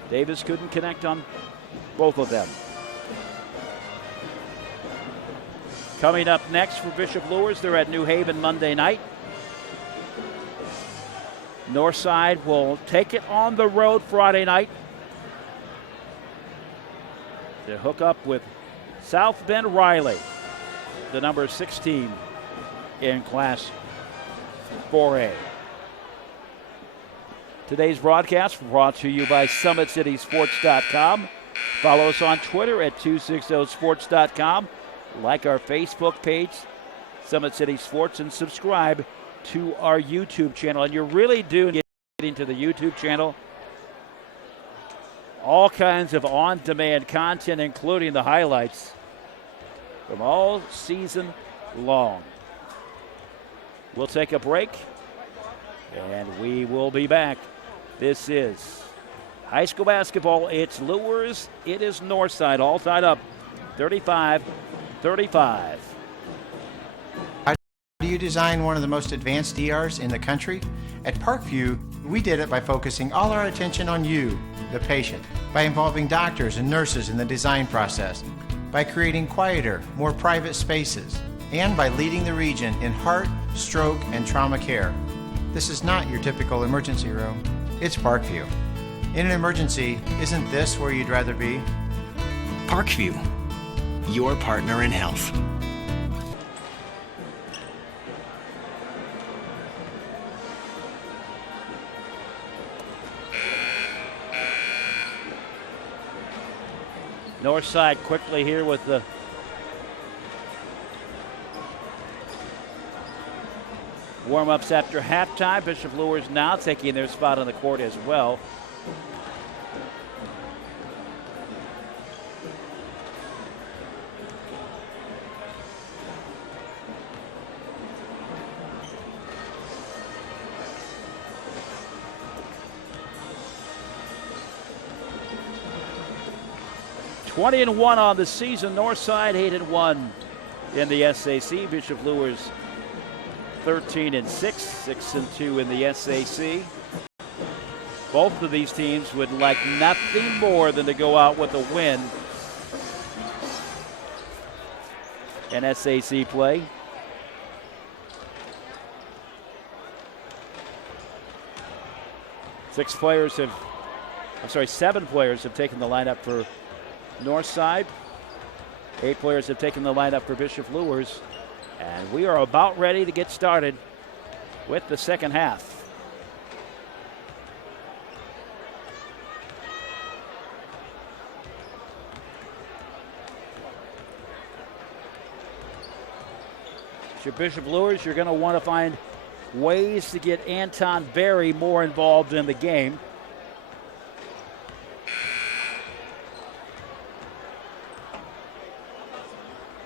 Davis couldn't connect on both of them. Coming up next for Bishop Luers, they're at New Haven Monday night. Northside will take it on the road Friday night to hook up with South Bend Riley, the number 16 in Class 4A. Today's broadcast brought to you by SummitCitySports.com. Follow us on Twitter at 260sports.com. Like our Facebook page, Summit City Sports, and subscribe to our YouTube channel. And you're really getting to the YouTube channel. All kinds of on-demand content, including the highlights from all season long. We'll take a break, and we will be back. This is high school basketball. It's Luers. It is Northside, all tied up 35-35. How do you design one of the most advanced DRs in the country? At Parkview, we did it by focusing all our attention on you, the patient, by involving doctors and nurses in the design process, by creating quieter, more private spaces, and by leading the region in heart, stroke, and trauma care. This is not your typical emergency room. It's Parkview. In an emergency, isn't this where you'd rather be? Parkview, your partner in health. Northside quickly here with the warm-ups after halftime. Bishop Luers now taking their spot on the court as well. (20-1) on the season. Northside 8-1 in the SAC. Bishop Luers 13-6, 6-2 in the SAC. Both of these teams would like nothing more than to go out with a win in SAC play. Seven players have taken the lineup for Northside. 8 players have taken the lineup for Bishop Luers. And we are about ready to get started with the second half. If you're Bishop Luers, you're going to want to find ways to get Anton Berry more involved in the game.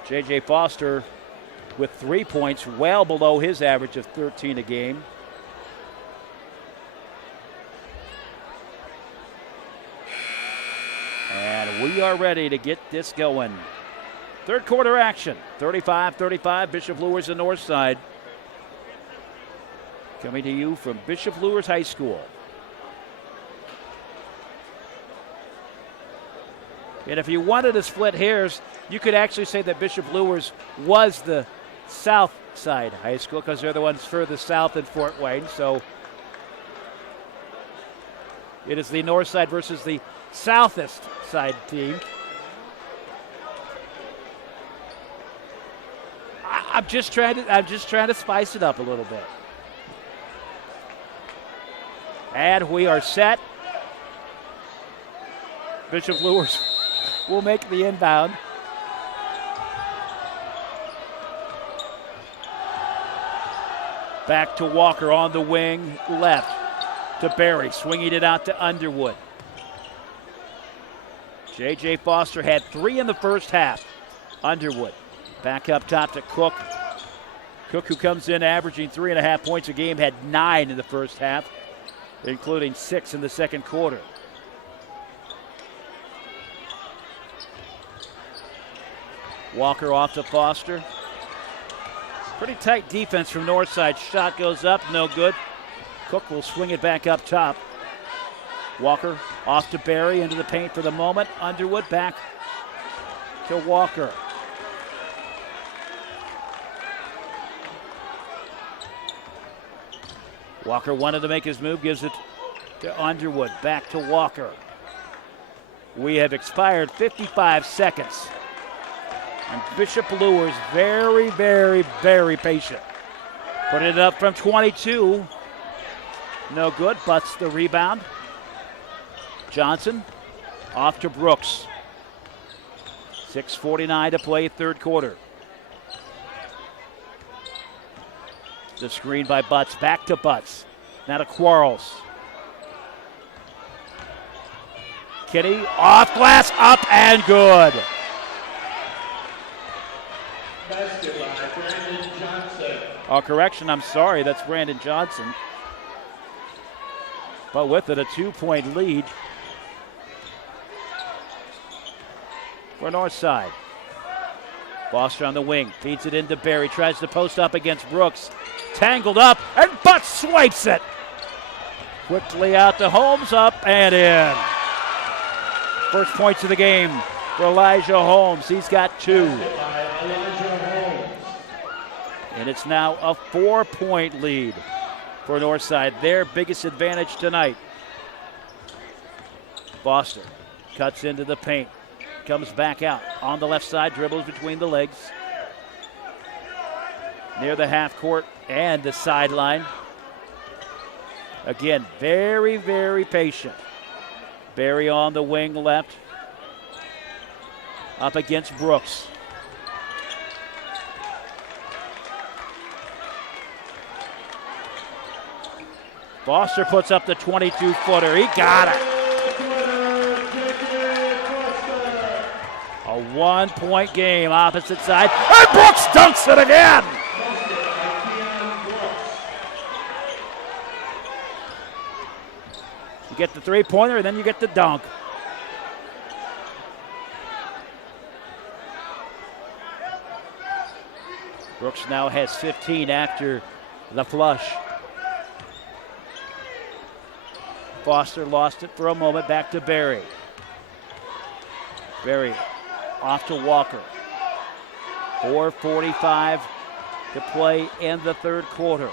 J.J. Foster with 3 points, well below his average of 13 a game. And we are ready to get this going. Third quarter action, 35-35, Bishop Luers and Northside. Coming to you from Bishop Luers High School. And if you wanted to split hairs, you could actually say that Bishop Luers was the South Side High School because they're the ones further south in Fort Wayne. So it is the North Side versus the Southest Side team. I'm just trying to spice it up a little bit. And we are set. Bishop Luers will make the inbound. Back to Walker on the wing left to Berry, swinging it out to Underwood. J.J. Foster had 3 in the first half. Underwood back up top to Cook. Cook, who comes in averaging 3.5 points a game, had 9 in the first half, including 6 in the second quarter. Walker off to Foster. Pretty tight defense from Northside. Shot goes up, no good. Cook will swing it back up top. Walker off to Berry, into the paint for the moment. Underwood back to Walker. Walker wanted to make his move, gives it to Underwood. Back to Walker. We have expired 55 seconds. And Bishop Luers very, very, very patient. Put it up from 22. No good. Butts the rebound. Johnson off to Brooks. 6:49 to play, third quarter. The screen by Butts. Back to Butts. Now to Quarles. Kitty off glass, up and good. Basket by Brandon Johnson. Oh, correction, I'm sorry, that's Brandon Johnson. But with it, a 2-point lead for Northside. Foster on the wing, feeds it into Berry, tries to post up against Brooks. Tangled up, and Butts swipes it. Quickly out to Holmes, up and in. First points of the game for Elijah Holmes. He's got 2. And it's now a 4-point lead for Northside, their biggest advantage tonight. Foster cuts into the paint, comes back out on the left side, dribbles between the legs. Near the half court and the sideline. Again, very, very patient. Berry on the wing left. Up against Brooks. Foster puts up the 22-footer. He got it. A 1-point game, opposite side. And Brooks dunks it again. You get the three-pointer, and then you get the dunk. Brooks now has 15 after the flush. Foster lost it for a moment, back to Berry. Berry off to Walker. 4:45 to play in the third quarter.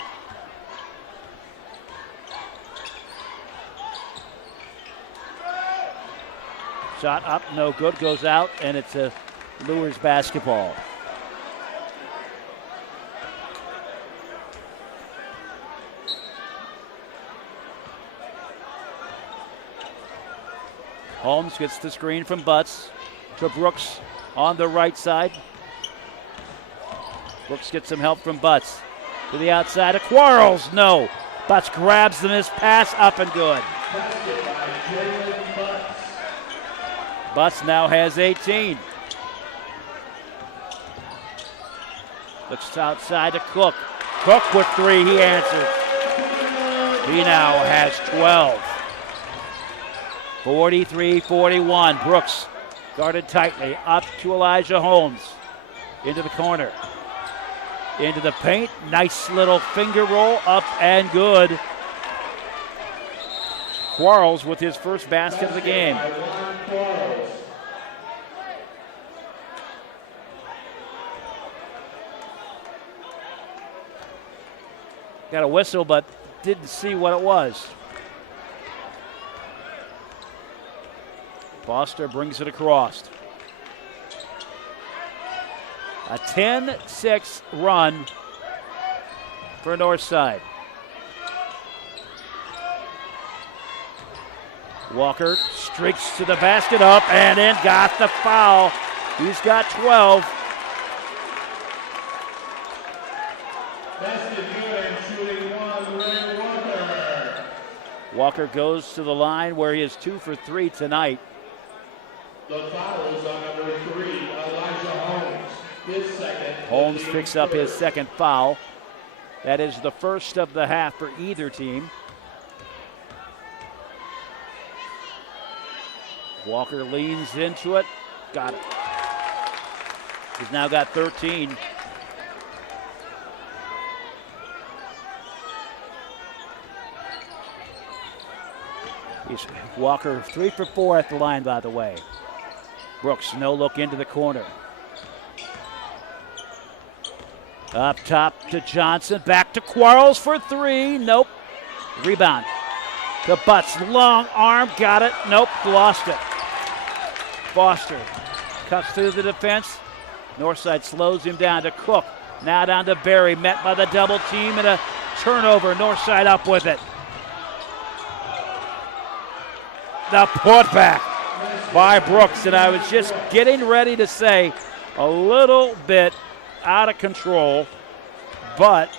Shot up, no good, goes out, and it's a Luers basketball. Holmes gets the screen from Butts to Brooks on the right side. Brooks gets some help from Butts. To the outside of Quarles. No. Butts grabs the missed pass, up and good. Butts now has 18. Looks outside to Cook. Cook with 3, he answers. He now has 12. 43-41. Brooks guarded tightly. Up to Elijah Holmes. Into the corner. Into the paint. Nice little finger roll. Up and good. Quarles with his first basket of the game. Got a whistle, but didn't see what it was. Foster brings it across. A 10-6 run for Northside. Walker streaks to the basket, up and in, got the foul. He's got 12. Walker goes to the line where he is 2 for 3 tonight. The foul is on number 3, Elijah Holmes. His second. Holmes picks up his second foul. That is the first of the half for either team. Walker leans into it. Got it. He's now got 13. Walker 3 for 4 at the line, by the way. Brooks, no look into the corner. Up top to Johnson. Back to Quarles for 3. Nope. Rebound. To Butts. Long arm. Got it. Nope. Lost it. Foster cuts through the defense. Northside slows him down to Cook. Now down to Berry. Met by the double team and a turnover. Northside up with it. The putback by Brooks, and I was just getting ready to say a little bit out of control, but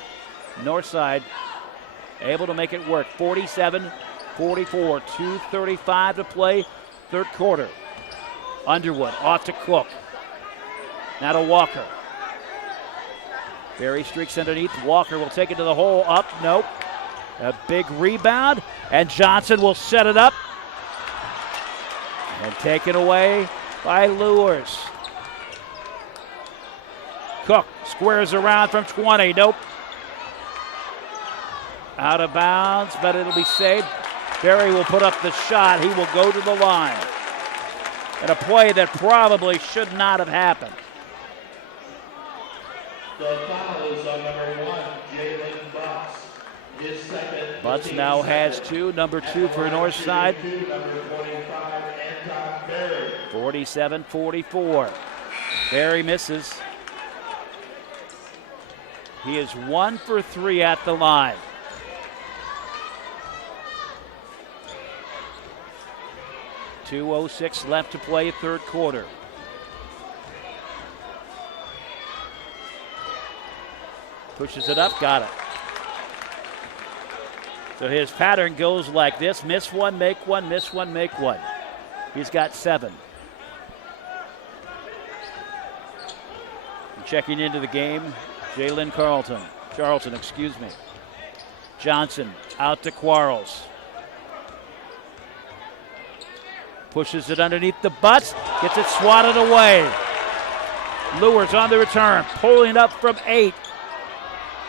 Northside able to make it work. 47-44, 2:35 to play, third quarter. Underwood off to Cook. Now to Walker. Berry streaks underneath. Walker will take it to the hole. Up, nope. A big rebound, and Johnson will set it up. And taken away by Luers. Cook squares around from 20. Nope. Out of bounds, but it'll be saved. Berry will put up the shot. He will go to the line. And a play that probably should not have happened. The foul is on number 1, Jalen Butts. His second. Butts now has 2. Number 2 for Northside. 47-44. Berry misses. He is 1 for 3 at the line. .206 left to play, third quarter. Pushes it up, got it. So his pattern goes like this: miss one, make one, miss one, make one. He's got 7. Checking into the game, Jalen Charlton, excuse me. Johnson out to Quarles. Pushes it underneath the Butts, gets it swatted away. Luers on the return, pulling up from 8.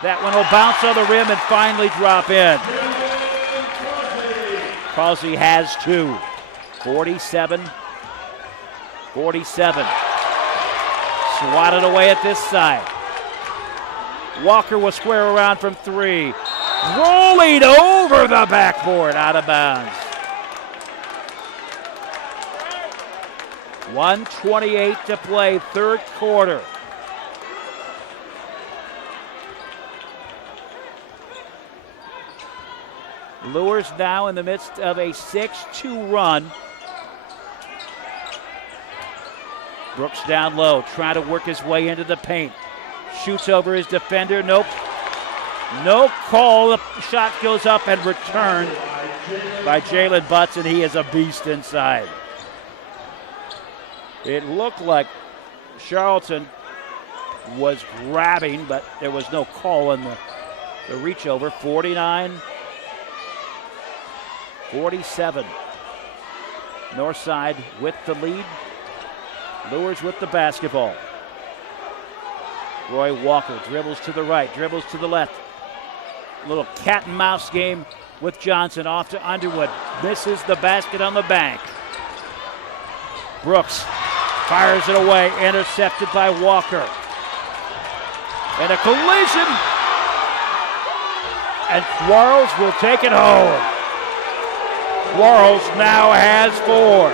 That one will bounce on the rim and finally drop in. Causey has 2. 47-47. Swatted away at this side. Walker will square around from 3. Rolling over the backboard, out of bounds. 1:28 to play, third quarter. Luers now in the midst of a 6-2 run. Brooks down low, trying to work his way into the paint. Shoots over his defender. Nope. No call. The shot goes up and returned by Jalen Butts, and he is a beast inside. It looked like Charlton was grabbing, but there was no call on the reach over. 49-47. Northside with the lead. Luers with the basketball. Roy Walker dribbles to the right, dribbles to the left. A little cat and mouse game with Johnson off to Underwood. Misses the basket on the bank. Brooks fires it away, intercepted by Walker. And a collision. And Quarles will take it home. Quarles now has 4.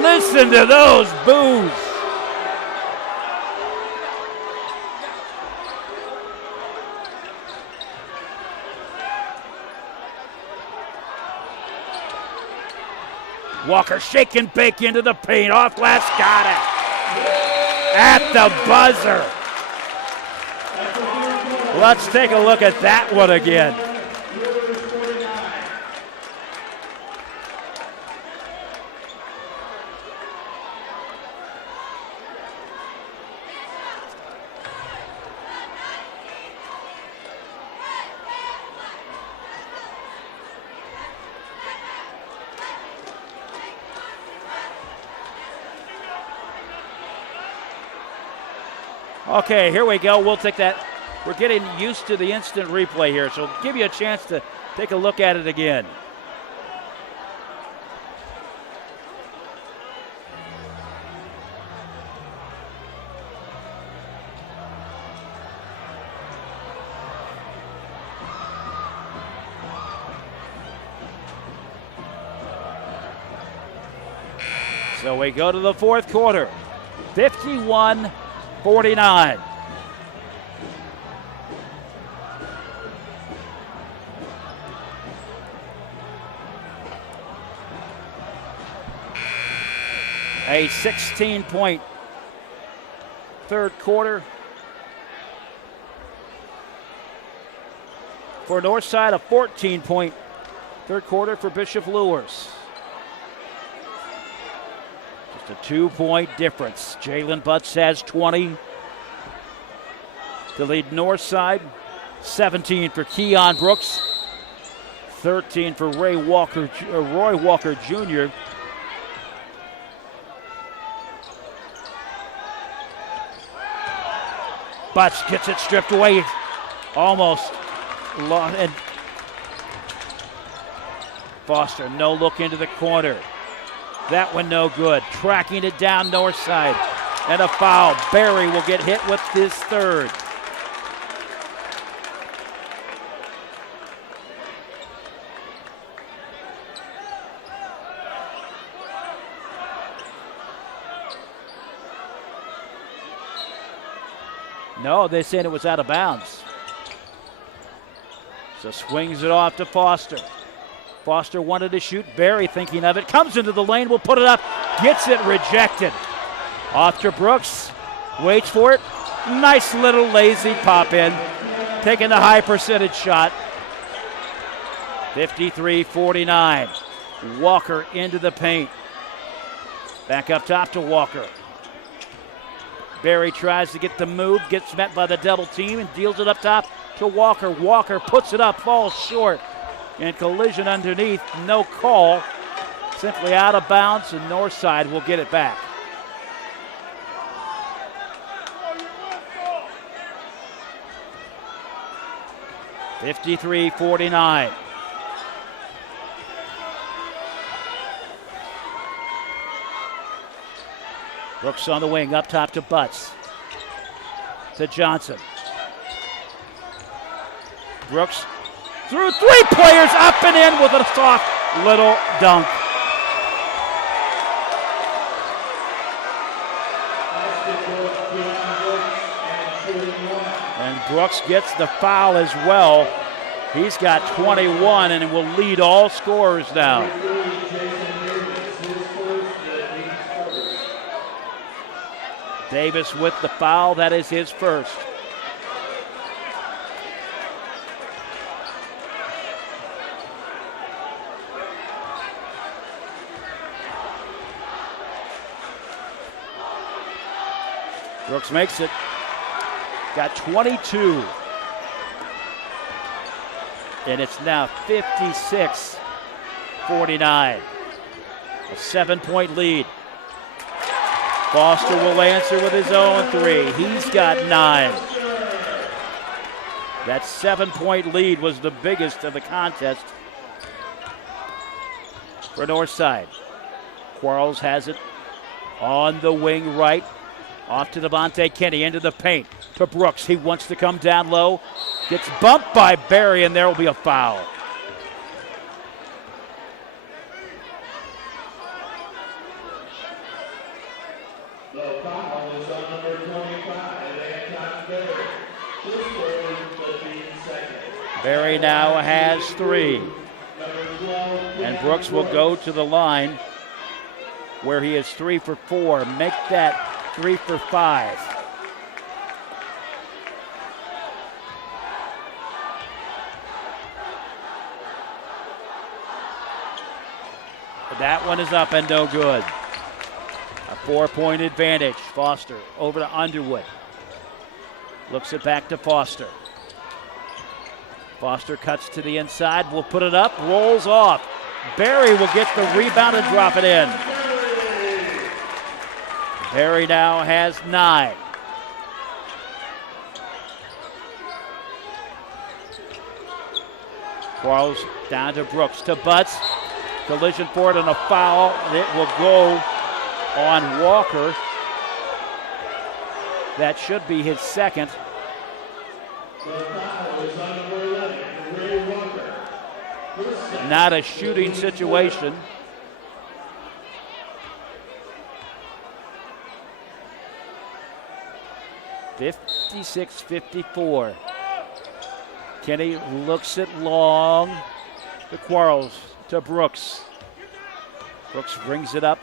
Listen to those boos. Walker shake and bake into the paint. Off glass, got it. At the buzzer. Let's take a look at that one again. Okay, here we go. We'll take that. We're getting used to the instant replay here, so we'll give you a chance to take a look at it again. So we go to the fourth quarter. 51-49. A 16-point third quarter for Northside, a 14-point third quarter for Bishop Luers. Just a 2-point difference. Jalen Butts has 20 to lead Northside. 17 for Keon Brooks. 13 for Roy Walker Jr. Butts gets it stripped away. Almost. And Foster, no look into the corner. That one no good. Tracking it down Northside. And a foul. Barry will get hit with his third. No, they said it was out of bounds. So swings it off to Foster. Foster wanted to shoot. Barry thinking of it. Comes into the lane. Will put it up. Gets it rejected. Off to Brooks. Waits for it. Nice little lazy pop in. Taking the high percentage shot. 53-49. Walker into the paint. Back up top to Walker. Barry tries to get the move, gets met by the double team and deals it up top to Walker. Walker puts it up, falls short. And collision underneath, no call. Simply out of bounds, and Northside will get it back. (53-49). Brooks on the wing, up top to Butts. To Johnson. Brooks through 3 players, up and in with a soft little dunk. And Brooks gets the foul as well. He's got 21 and will lead all scorers now. Davis with the foul. That is his first. Brooks makes it. Got 22. And it's now 56-49. A 7-point lead. Foster will answer with his own three. He's got 9. That 7-point lead was the biggest of the contest for Northside. Quarles has it on the wing right. Off to Devontae Kenny, into the paint to Brooks. He wants to come down low. Gets bumped by Barry, and there will be a foul. The foul is on number 25, Anton Barry. This goes the team second. Barry now has 3. And Brooks will go to the line where he is 3 for 4. Make that 3 for 5. That one is up and no good. A 4-point advantage. Foster over to Underwood. Looks it back to Foster. Foster cuts to the inside, will put it up, rolls off. Barry will get the rebound and drop it in. Barry now has 9. Quarles down to Brooks, to Butts. Collision for it and a foul. It will go on Walker. That should be his second. Not a shooting situation. (56-54). Kenny looks it long to Quarles, to Brooks. Brooks brings it up.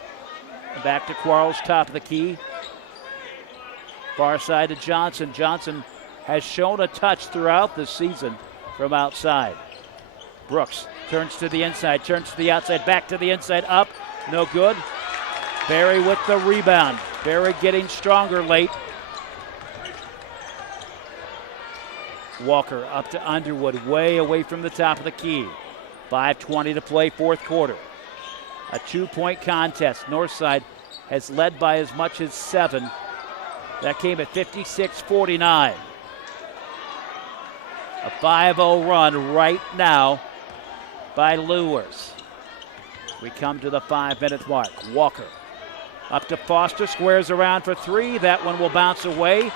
Back to Quarles, top of the key. Far side to Johnson. Johnson has shown a touch throughout the season from outside. Brooks turns to the inside, turns to the outside, back to the inside, up. No good. Barry with the rebound. Barry getting stronger late. Walker up to Underwood, way away from the top of the key. 5:20 to play, fourth quarter. A 2-point contest. Northside has led by as much as 7. That came at 56-49. A 5-0 run right now by Luers. We come to the 5-minute mark. Walker up to Foster, squares around for 3. That one will bounce away.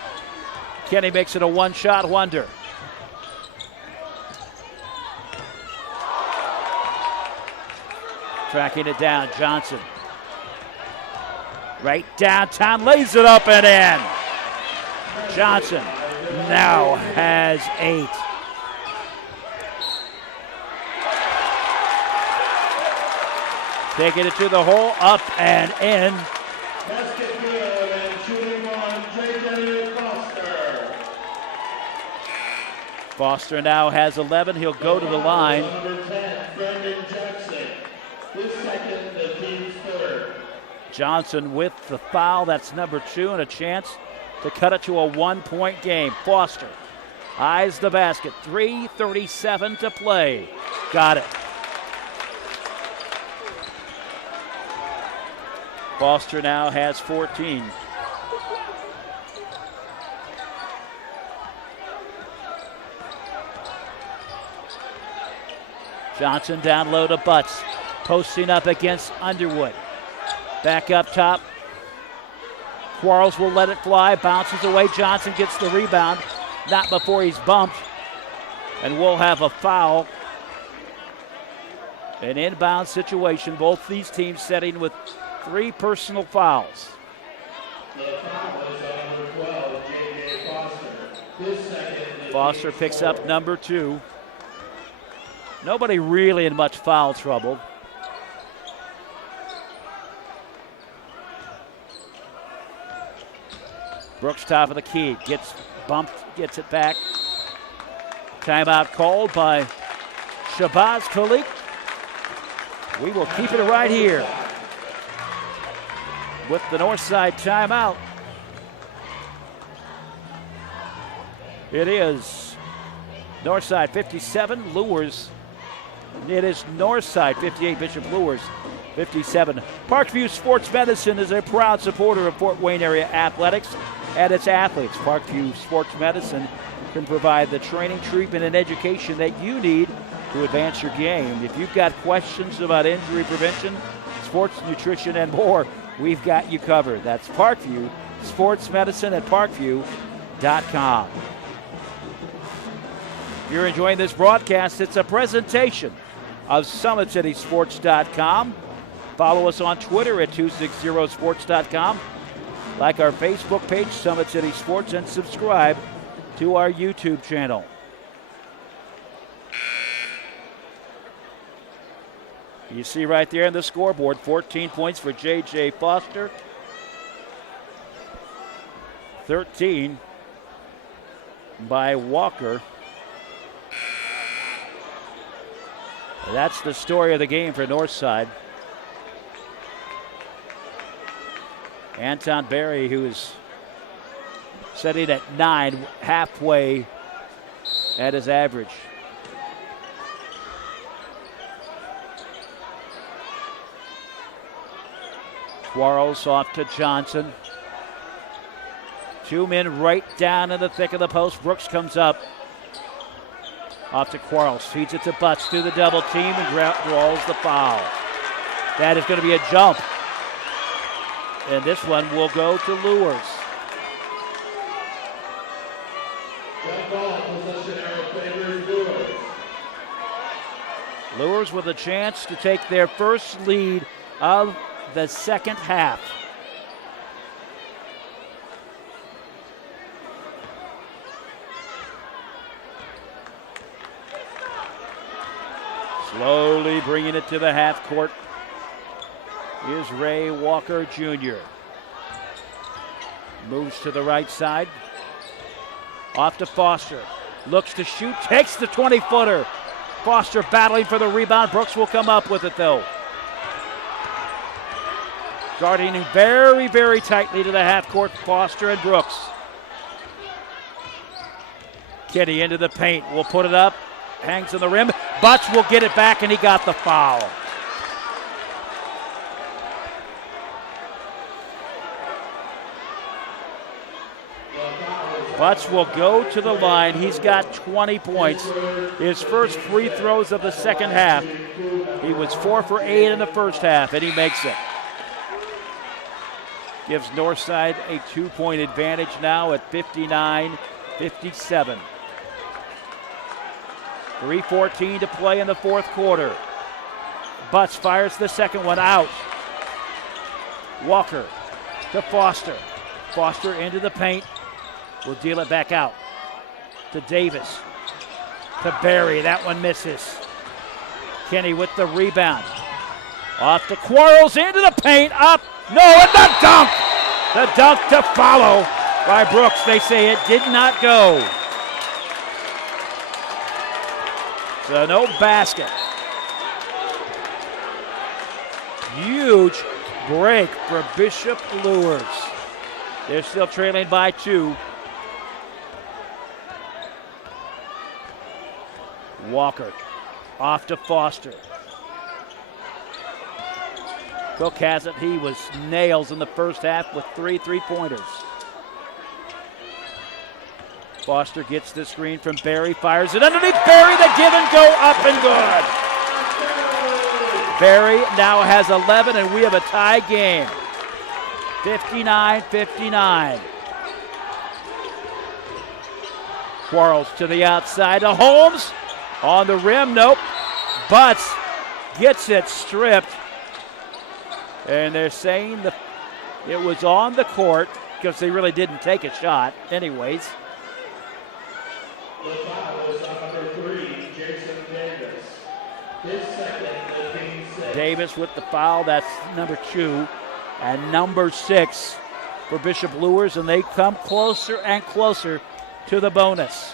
Kenny makes it a one-shot wonder. Tracking it down, Johnson. Right downtown, lays it up and in. Johnson now has 8. Taking it to the hole, up and in. Basket good and shooting on J.J. Foster. Foster now has 11. He'll go to the line. Number 10, Brendan Jackson. His second, the team's third. Johnson with the foul. That's number 2, and a chance to cut it to a 1-point game. Foster eyes the basket. 3:37 to play. Got it. Foster now has 14. Johnson down low to Butts. Posting up against Underwood. Back up top. Quarles will let it fly. Bounces away. Johnson gets the rebound. Not before he's bumped. And we'll have a foul. An inbound situation. Both these teams setting with 3 personal fouls. The foul is on number 12, J.J. Foster. His second, Foster picks up number 2. Nobody really in much foul trouble. Brooks, top of the key, gets bumped, gets it back. Timeout called by Shabazz Khalik. We will keep it right here with the Northside timeout. It is Northside 57, Luers. It is Northside 58, Bishop Luers 57. Parkview Sports Medicine is a proud supporter of Fort Wayne area athletics and its athletes. Parkview Sports Medicine can provide the training, treatment, and education that you need to advance your game. If you've got questions about injury prevention, sports nutrition, and more, we've got you covered. That's Parkview Sports Medicine at parkview.com. If you're enjoying this broadcast, it's a presentation of SummitCitySports.com. Follow us on Twitter at 260sports.com. Like our Facebook page, Summit City Sports, and subscribe to our YouTube channel. You see right there on the scoreboard, 14 points for J.J. Foster. 13 by Walker. That's the story of the game for Northside. Anton Berry, who is setting at 9, halfway at his average. Quarles off to Johnson. 2 men right down in the thick of the post. Brooks comes up. Off to Quarles. Feeds it to Butts through the double team and draws the foul. That is going to be a jump. And this one will go to Luers. Luers with a chance to take their first lead of the second half. Slowly bringing it to the half court is Ray Walker Jr. Moves to the right side. Off to Foster. Looks to shoot. Takes the 20-footer. Foster battling for the rebound. Brooks will come up with it, though. Guarding very, very tightly to the half court, Foster and Brooks. Kenny into the paint. Will put it up. Hangs on the rim. Butts will get it back, and he got the foul. Butts will go to the line. He's got 20 points. His first free throws of the second half. He was 4 for 8 in the first half, and he makes it. Gives Northside a 2-point advantage now at 59-57. 3:14 to play in the fourth quarter. Butts fires the second one out. Walker to Foster. Foster into the paint. Will deal it back out to Davis. To Berry. That one misses. Kenny with the rebound. Off to Quarles. Into the paint. Up. No, and the dunk. The dunk to follow by Brooks. They say it did not go. So no basket. Huge break for Bishop Luers. They're still trailing by 2. Walker off to Foster. Cook has it. He was nails in the first half with 3 3-pointers. Foster gets the screen from Berry, fires it underneath Berry, the give and go up and good. Berry now has 11 and we have a tie game. 59-59. Quarles to the outside to Holmes. On the rim, nope. Butts gets it stripped. And they're saying it was on the court because they really didn't take a shot anyways. The foul is on number 3, Jason Davis. His second, the team 6. Davis with the foul, that's number 2. And number 6 for Bishop Luers, and they come closer and closer to the bonus.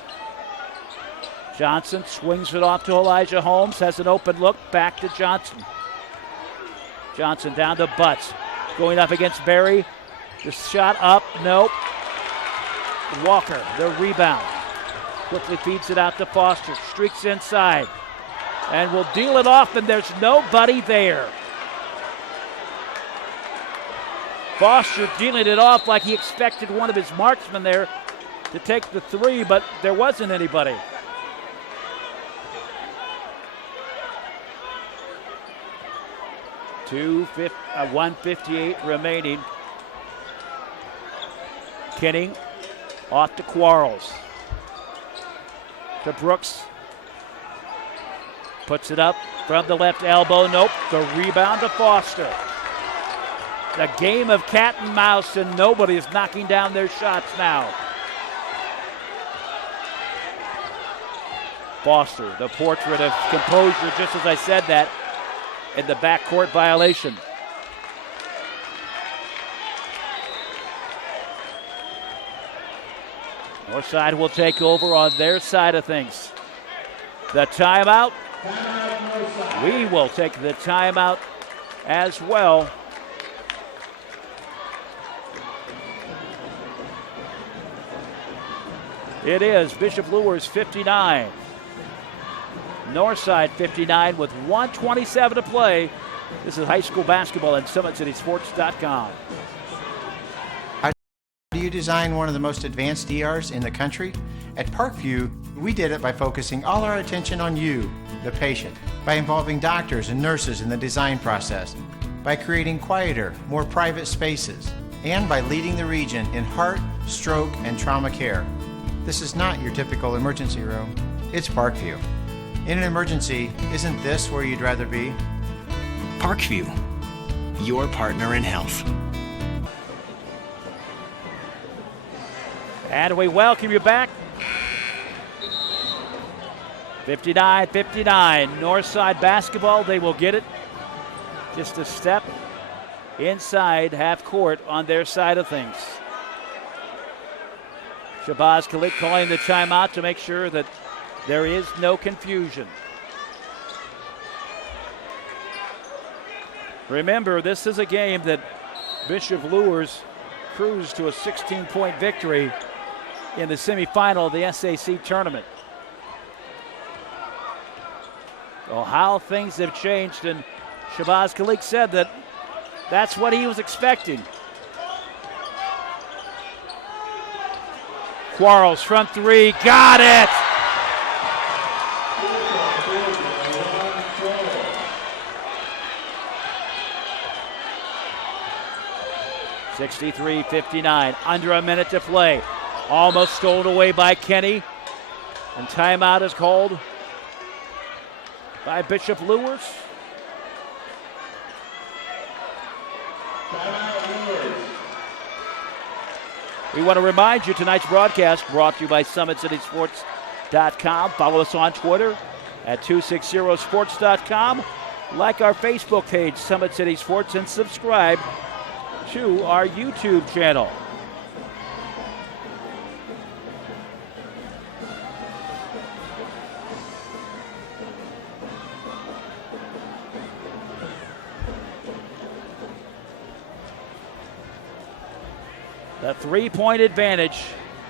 Johnson swings it off to Elijah Holmes, has an open look, back to Johnson. Johnson down to Butts, going up against Berry. The shot up, nope. Walker, the rebound. Quickly feeds it out to Foster, streaks inside, and will deal it off, and there's nobody there. Foster dealing it off like he expected one of his marksmen there to take the three, but there wasn't anybody. $1:58 remaining. Kenny off to Quarles. To Brooks. Puts it up from the left elbow. Nope. The rebound to Foster. The game of cat and mouse, and nobody is knocking down their shots now. Foster, the portrait of composure, just as I said that, in the backcourt violation. Northside will take over on their side of things. The timeout. We will take the timeout as well. It is Bishop Luers 59. Northside 59 with 1:27 to play. This is high school basketball at SummitCitySports.com. How do you design one of the most advanced DRs in the country? At Parkview, we did it by focusing all our attention on you, the patient, by involving doctors and nurses in the design process, by creating quieter, more private spaces, and by leading the region in heart, stroke, and trauma care. This is not your typical emergency room. It's Parkview. In an emergency, isn't this where you'd rather be? Parkview, your partner in health. And we welcome you back. 59-59, Northside basketball. They will get it just a step inside half court on their side of things. Shabazz Khalid calling the timeout to make sure that there is no confusion. Remember, this is a game that Bishop Luers cruised to a 16-point victory in the semifinal of the SAC tournament. Well, how things have changed, and Shabazz Khalid said that that's what he was expecting. Quarles front three, got it! (63-59), under a minute to play. Almost stolen away by Kenny, and timeout is called by Bishop Luers. We want to remind you tonight's broadcast brought to you by SummitCitySports.com. Follow us on Twitter at 260sports.com. Like our Facebook page, Summit City Sports, and subscribe to our YouTube channel. The three-point advantage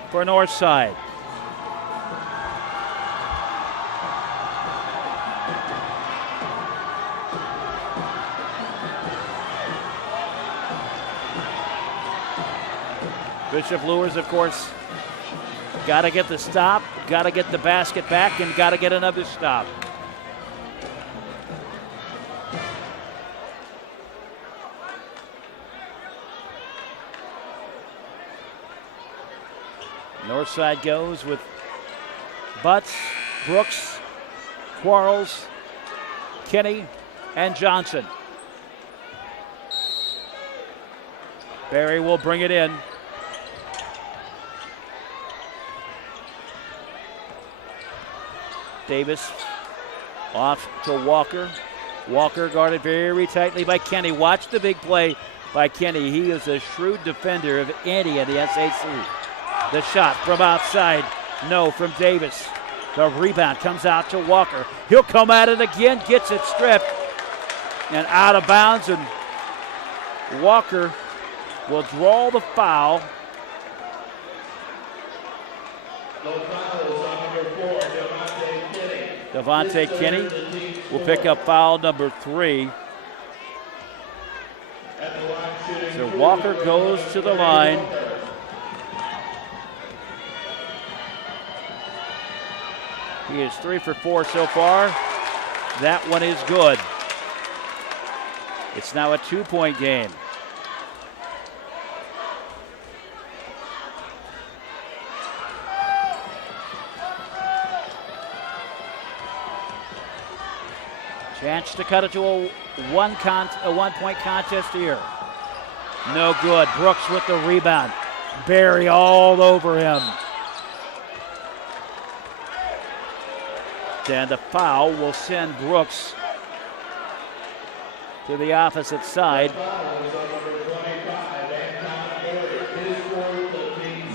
for Northside. Bishop Luers, of course, got to get the stop, got to get the basket back, and got to get another stop. Northside goes with Butts, Brooks, Quarles, Kenny, and Johnson. Berry will bring it in. Davis off to Walker. Walker guarded very tightly by Kenny. Watch the big play by Kenny. He is a shrewd defender of any in the SAC. The shot from outside, no from Davis. The rebound comes out to Walker. He'll come at it again, gets it stripped, and out of bounds, and Walker will draw the foul. No fouls on number 4, Devontae Kinney will pick up foul number 3. So Walker goes to the line. He is 3 for 4 so far. That one is good. It's now a 2-point game. Chance to cut it to a one-point contest here. No good. Brooks with the rebound. Berry all over him. And the foul will send Brooks to the opposite side.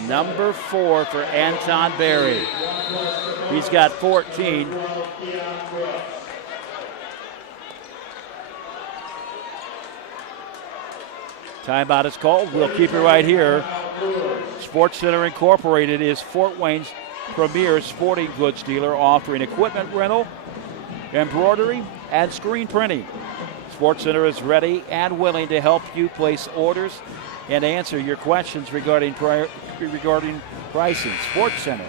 Number 4 for Anton Berry. He's got 14. Timeout is called. We'll keep it right here. Sports Center Incorporated is Fort Wayne's premier sporting goods dealer, offering equipment rental, embroidery, and screen printing. Sports Center is ready and willing to help you place orders and answer your questions regarding pricing. Sports Center,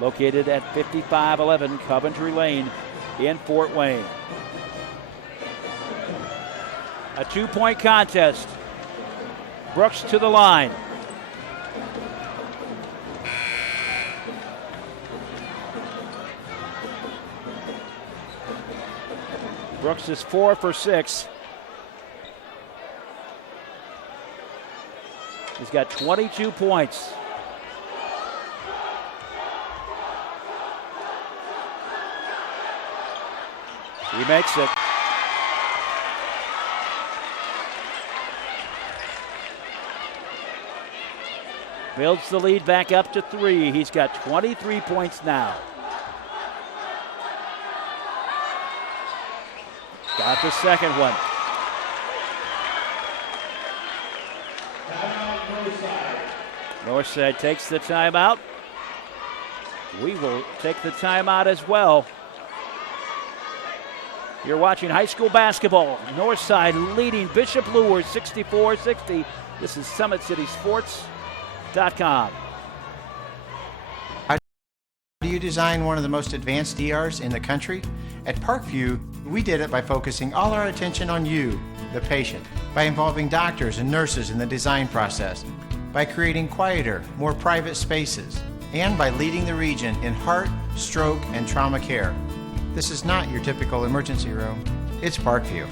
located at 5511 Coventry Lane in Fort Wayne. A 2-point contest. Brooks to the line. Brooks is 4 for 6. He's got 22 points. He makes it. Builds the lead back up to 3. He's got 23 points now. Got the second one. Northside takes the timeout. We will take the timeout as well. You're watching high school basketball. Northside leading Bishop Luers 64-60. This is SummitCitySports.com. How do you design one of the most advanced DRs in the country? At Parkview, we did it by focusing all our attention on you, the patient, by involving doctors and nurses in the design process, by creating quieter, more private spaces, and by leading the region in heart, stroke, and trauma care. This is not your typical emergency room. It's Parkview.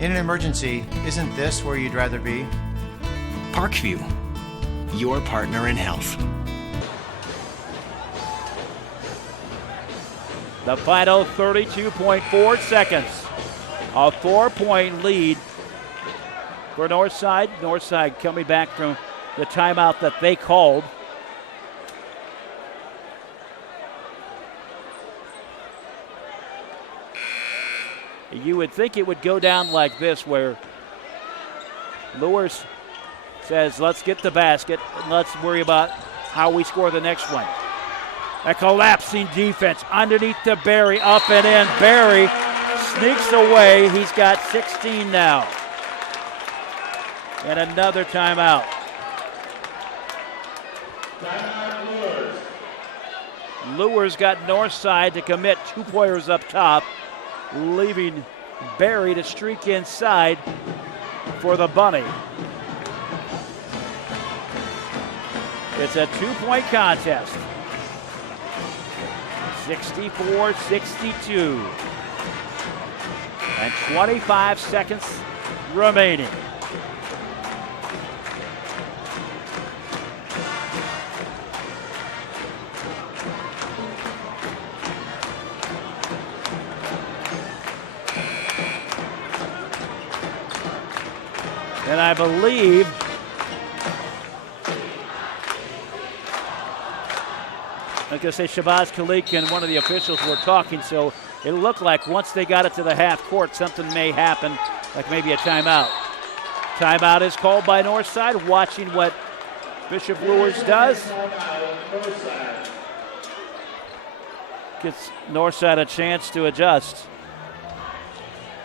In an emergency, isn't this where you'd rather be? Parkview, your partner in health. The final 32.4 seconds. A 4-point lead for Northside. Northside coming back from the timeout that they called. You would think it would go down like this, where Luers says, let's get the basket and let's worry about how we score the next one. A collapsing defense underneath to Berry, up and in. Berry sneaks away. He's got 16 now. And another timeout. Timeout Luers. Luers got Northside to commit 2 players up top, leaving Berry to streak inside for the Bunny. It's a 2-point contest. 64-62. And 25 seconds remaining. And I believe I'm going to say Shabazz Khalik and one of the officials were talking, so it looked like once they got it to the half court, something may happen, like maybe a timeout. Timeout is called by Northside, watching what Bishop Luers does. Gets Northside a chance to adjust.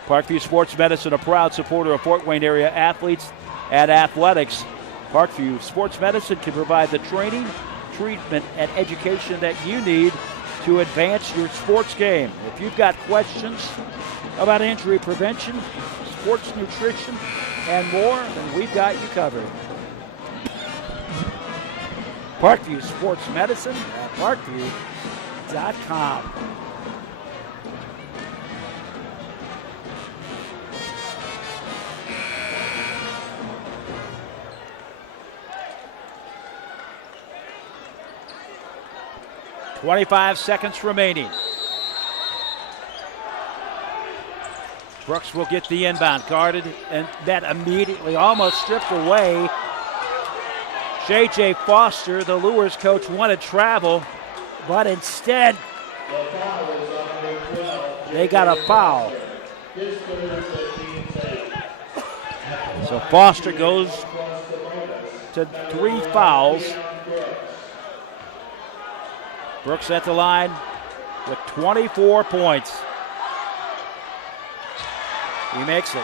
Parkview Sports Medicine, a proud supporter of Fort Wayne area athletes and athletics. Parkview Sports Medicine can provide the training, treatment, and education that you need to advance your sports game. If you've got questions about injury prevention, sports nutrition, and more, then we've got you covered. Parkview Sports Medicine at parkview.com. .25 seconds remaining. Brooks will get the inbound, guarded, and that immediately almost stripped away. J.J. Foster, the Luers coach, wanted travel, but instead they got a foul. So Foster goes to 3 fouls. Brooks at the line with 24 points. He makes it.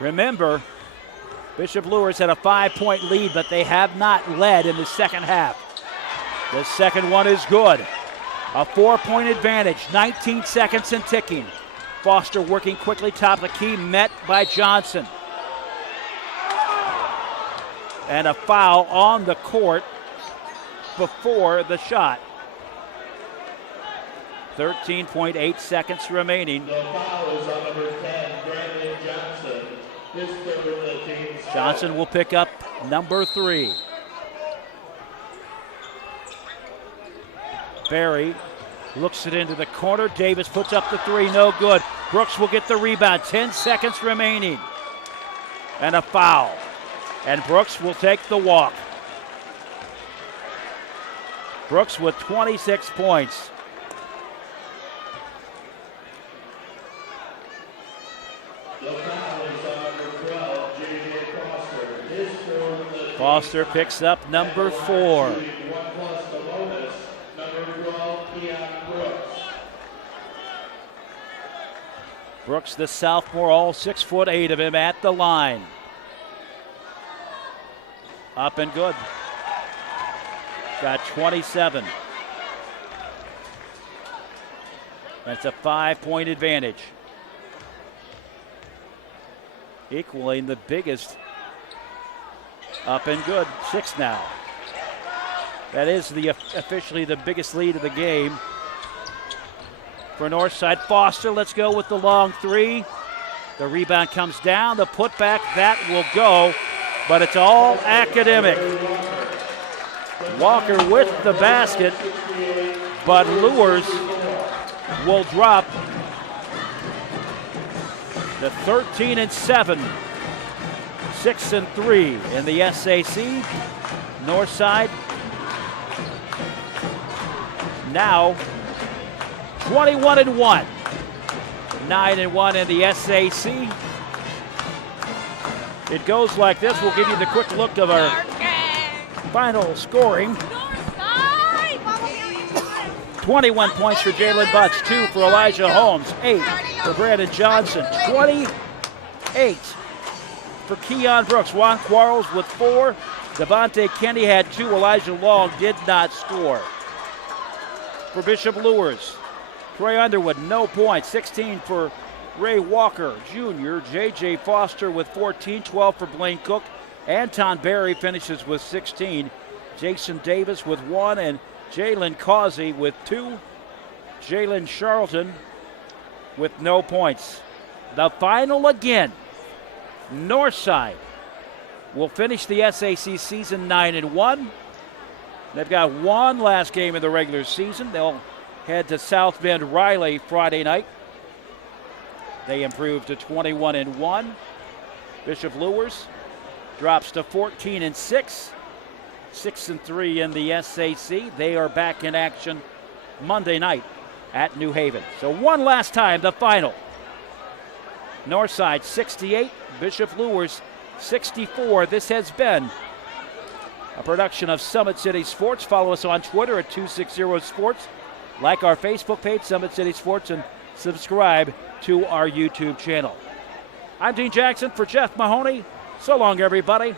Remember, Bishop Luers had a 5-point lead, but they have not led in the second half. The second one is good. A 4-point advantage, 19 seconds and ticking. Foster working quickly, top of the key, met by Johnson. And a foul on the court before the shot. 13.8 seconds remaining. The foul is on number 10, Brandon Johnson. His third of the team's foul. Johnson will pick up number 3. Barry looks it into the corner. Davis puts up the 3, no good. Brooks will get the rebound, 10 seconds remaining. And a foul. And Brooks will take the walk. Brooks with 26 points. The foul is on number 12, J.J. Foster. His fourth of the team. Foster picks up number 4. 1 plus the bonus, number 12, Keon Brooks. Brooks, the sophomore, all 6'8" of him at the line. Up and good. Got 27. That's a 5-point advantage. Equaling the biggest. Up and good. 6 now. That is officially the biggest lead of the game. For Northside, Foster, let's go with the long 3. The rebound comes down. The putback, that will go. But it's all academic. Walker with the basket, but Luers will drop to 13-7, 6-3 in the SAC. Northside now 21-1, 9-1 in the SAC. It goes like this. We'll give you the quick look of our final scoring. 21 points for Jalen Butts, 2 for Elijah Holmes, 8 for Brandon Johnson, 28 for Keon Brooks. Juan Quarles with 4. Devontae Kenny had 2. Elijah Long did not score. For Bishop Luers, Trey Underwood, no points, 16 for Ray Walker Jr., J.J. Foster with 14, 12 for Blaine Cook. Anton Berry finishes with 16. Jason Davis with 1, and Jalen Causey with 2. Jalen Charlton with no points. The final again. Northside will finish the SAC season 9-1. They've got one last game in the regular season. They'll head to South Bend Riley Friday night. They improve to 21-1. Bishop Luers drops to 14-6. 6-3 in the SAC. They are back in action Monday night at New Haven. So one last time, the final. Northside 68, Bishop Luers 64. This has been a production of Summit City Sports. Follow us on Twitter at 260 Sports. Like our Facebook page, Summit City Sports, and subscribe to our YouTube channel. I'm Dean Jackson for Jeff Mahoney. So long, everybody.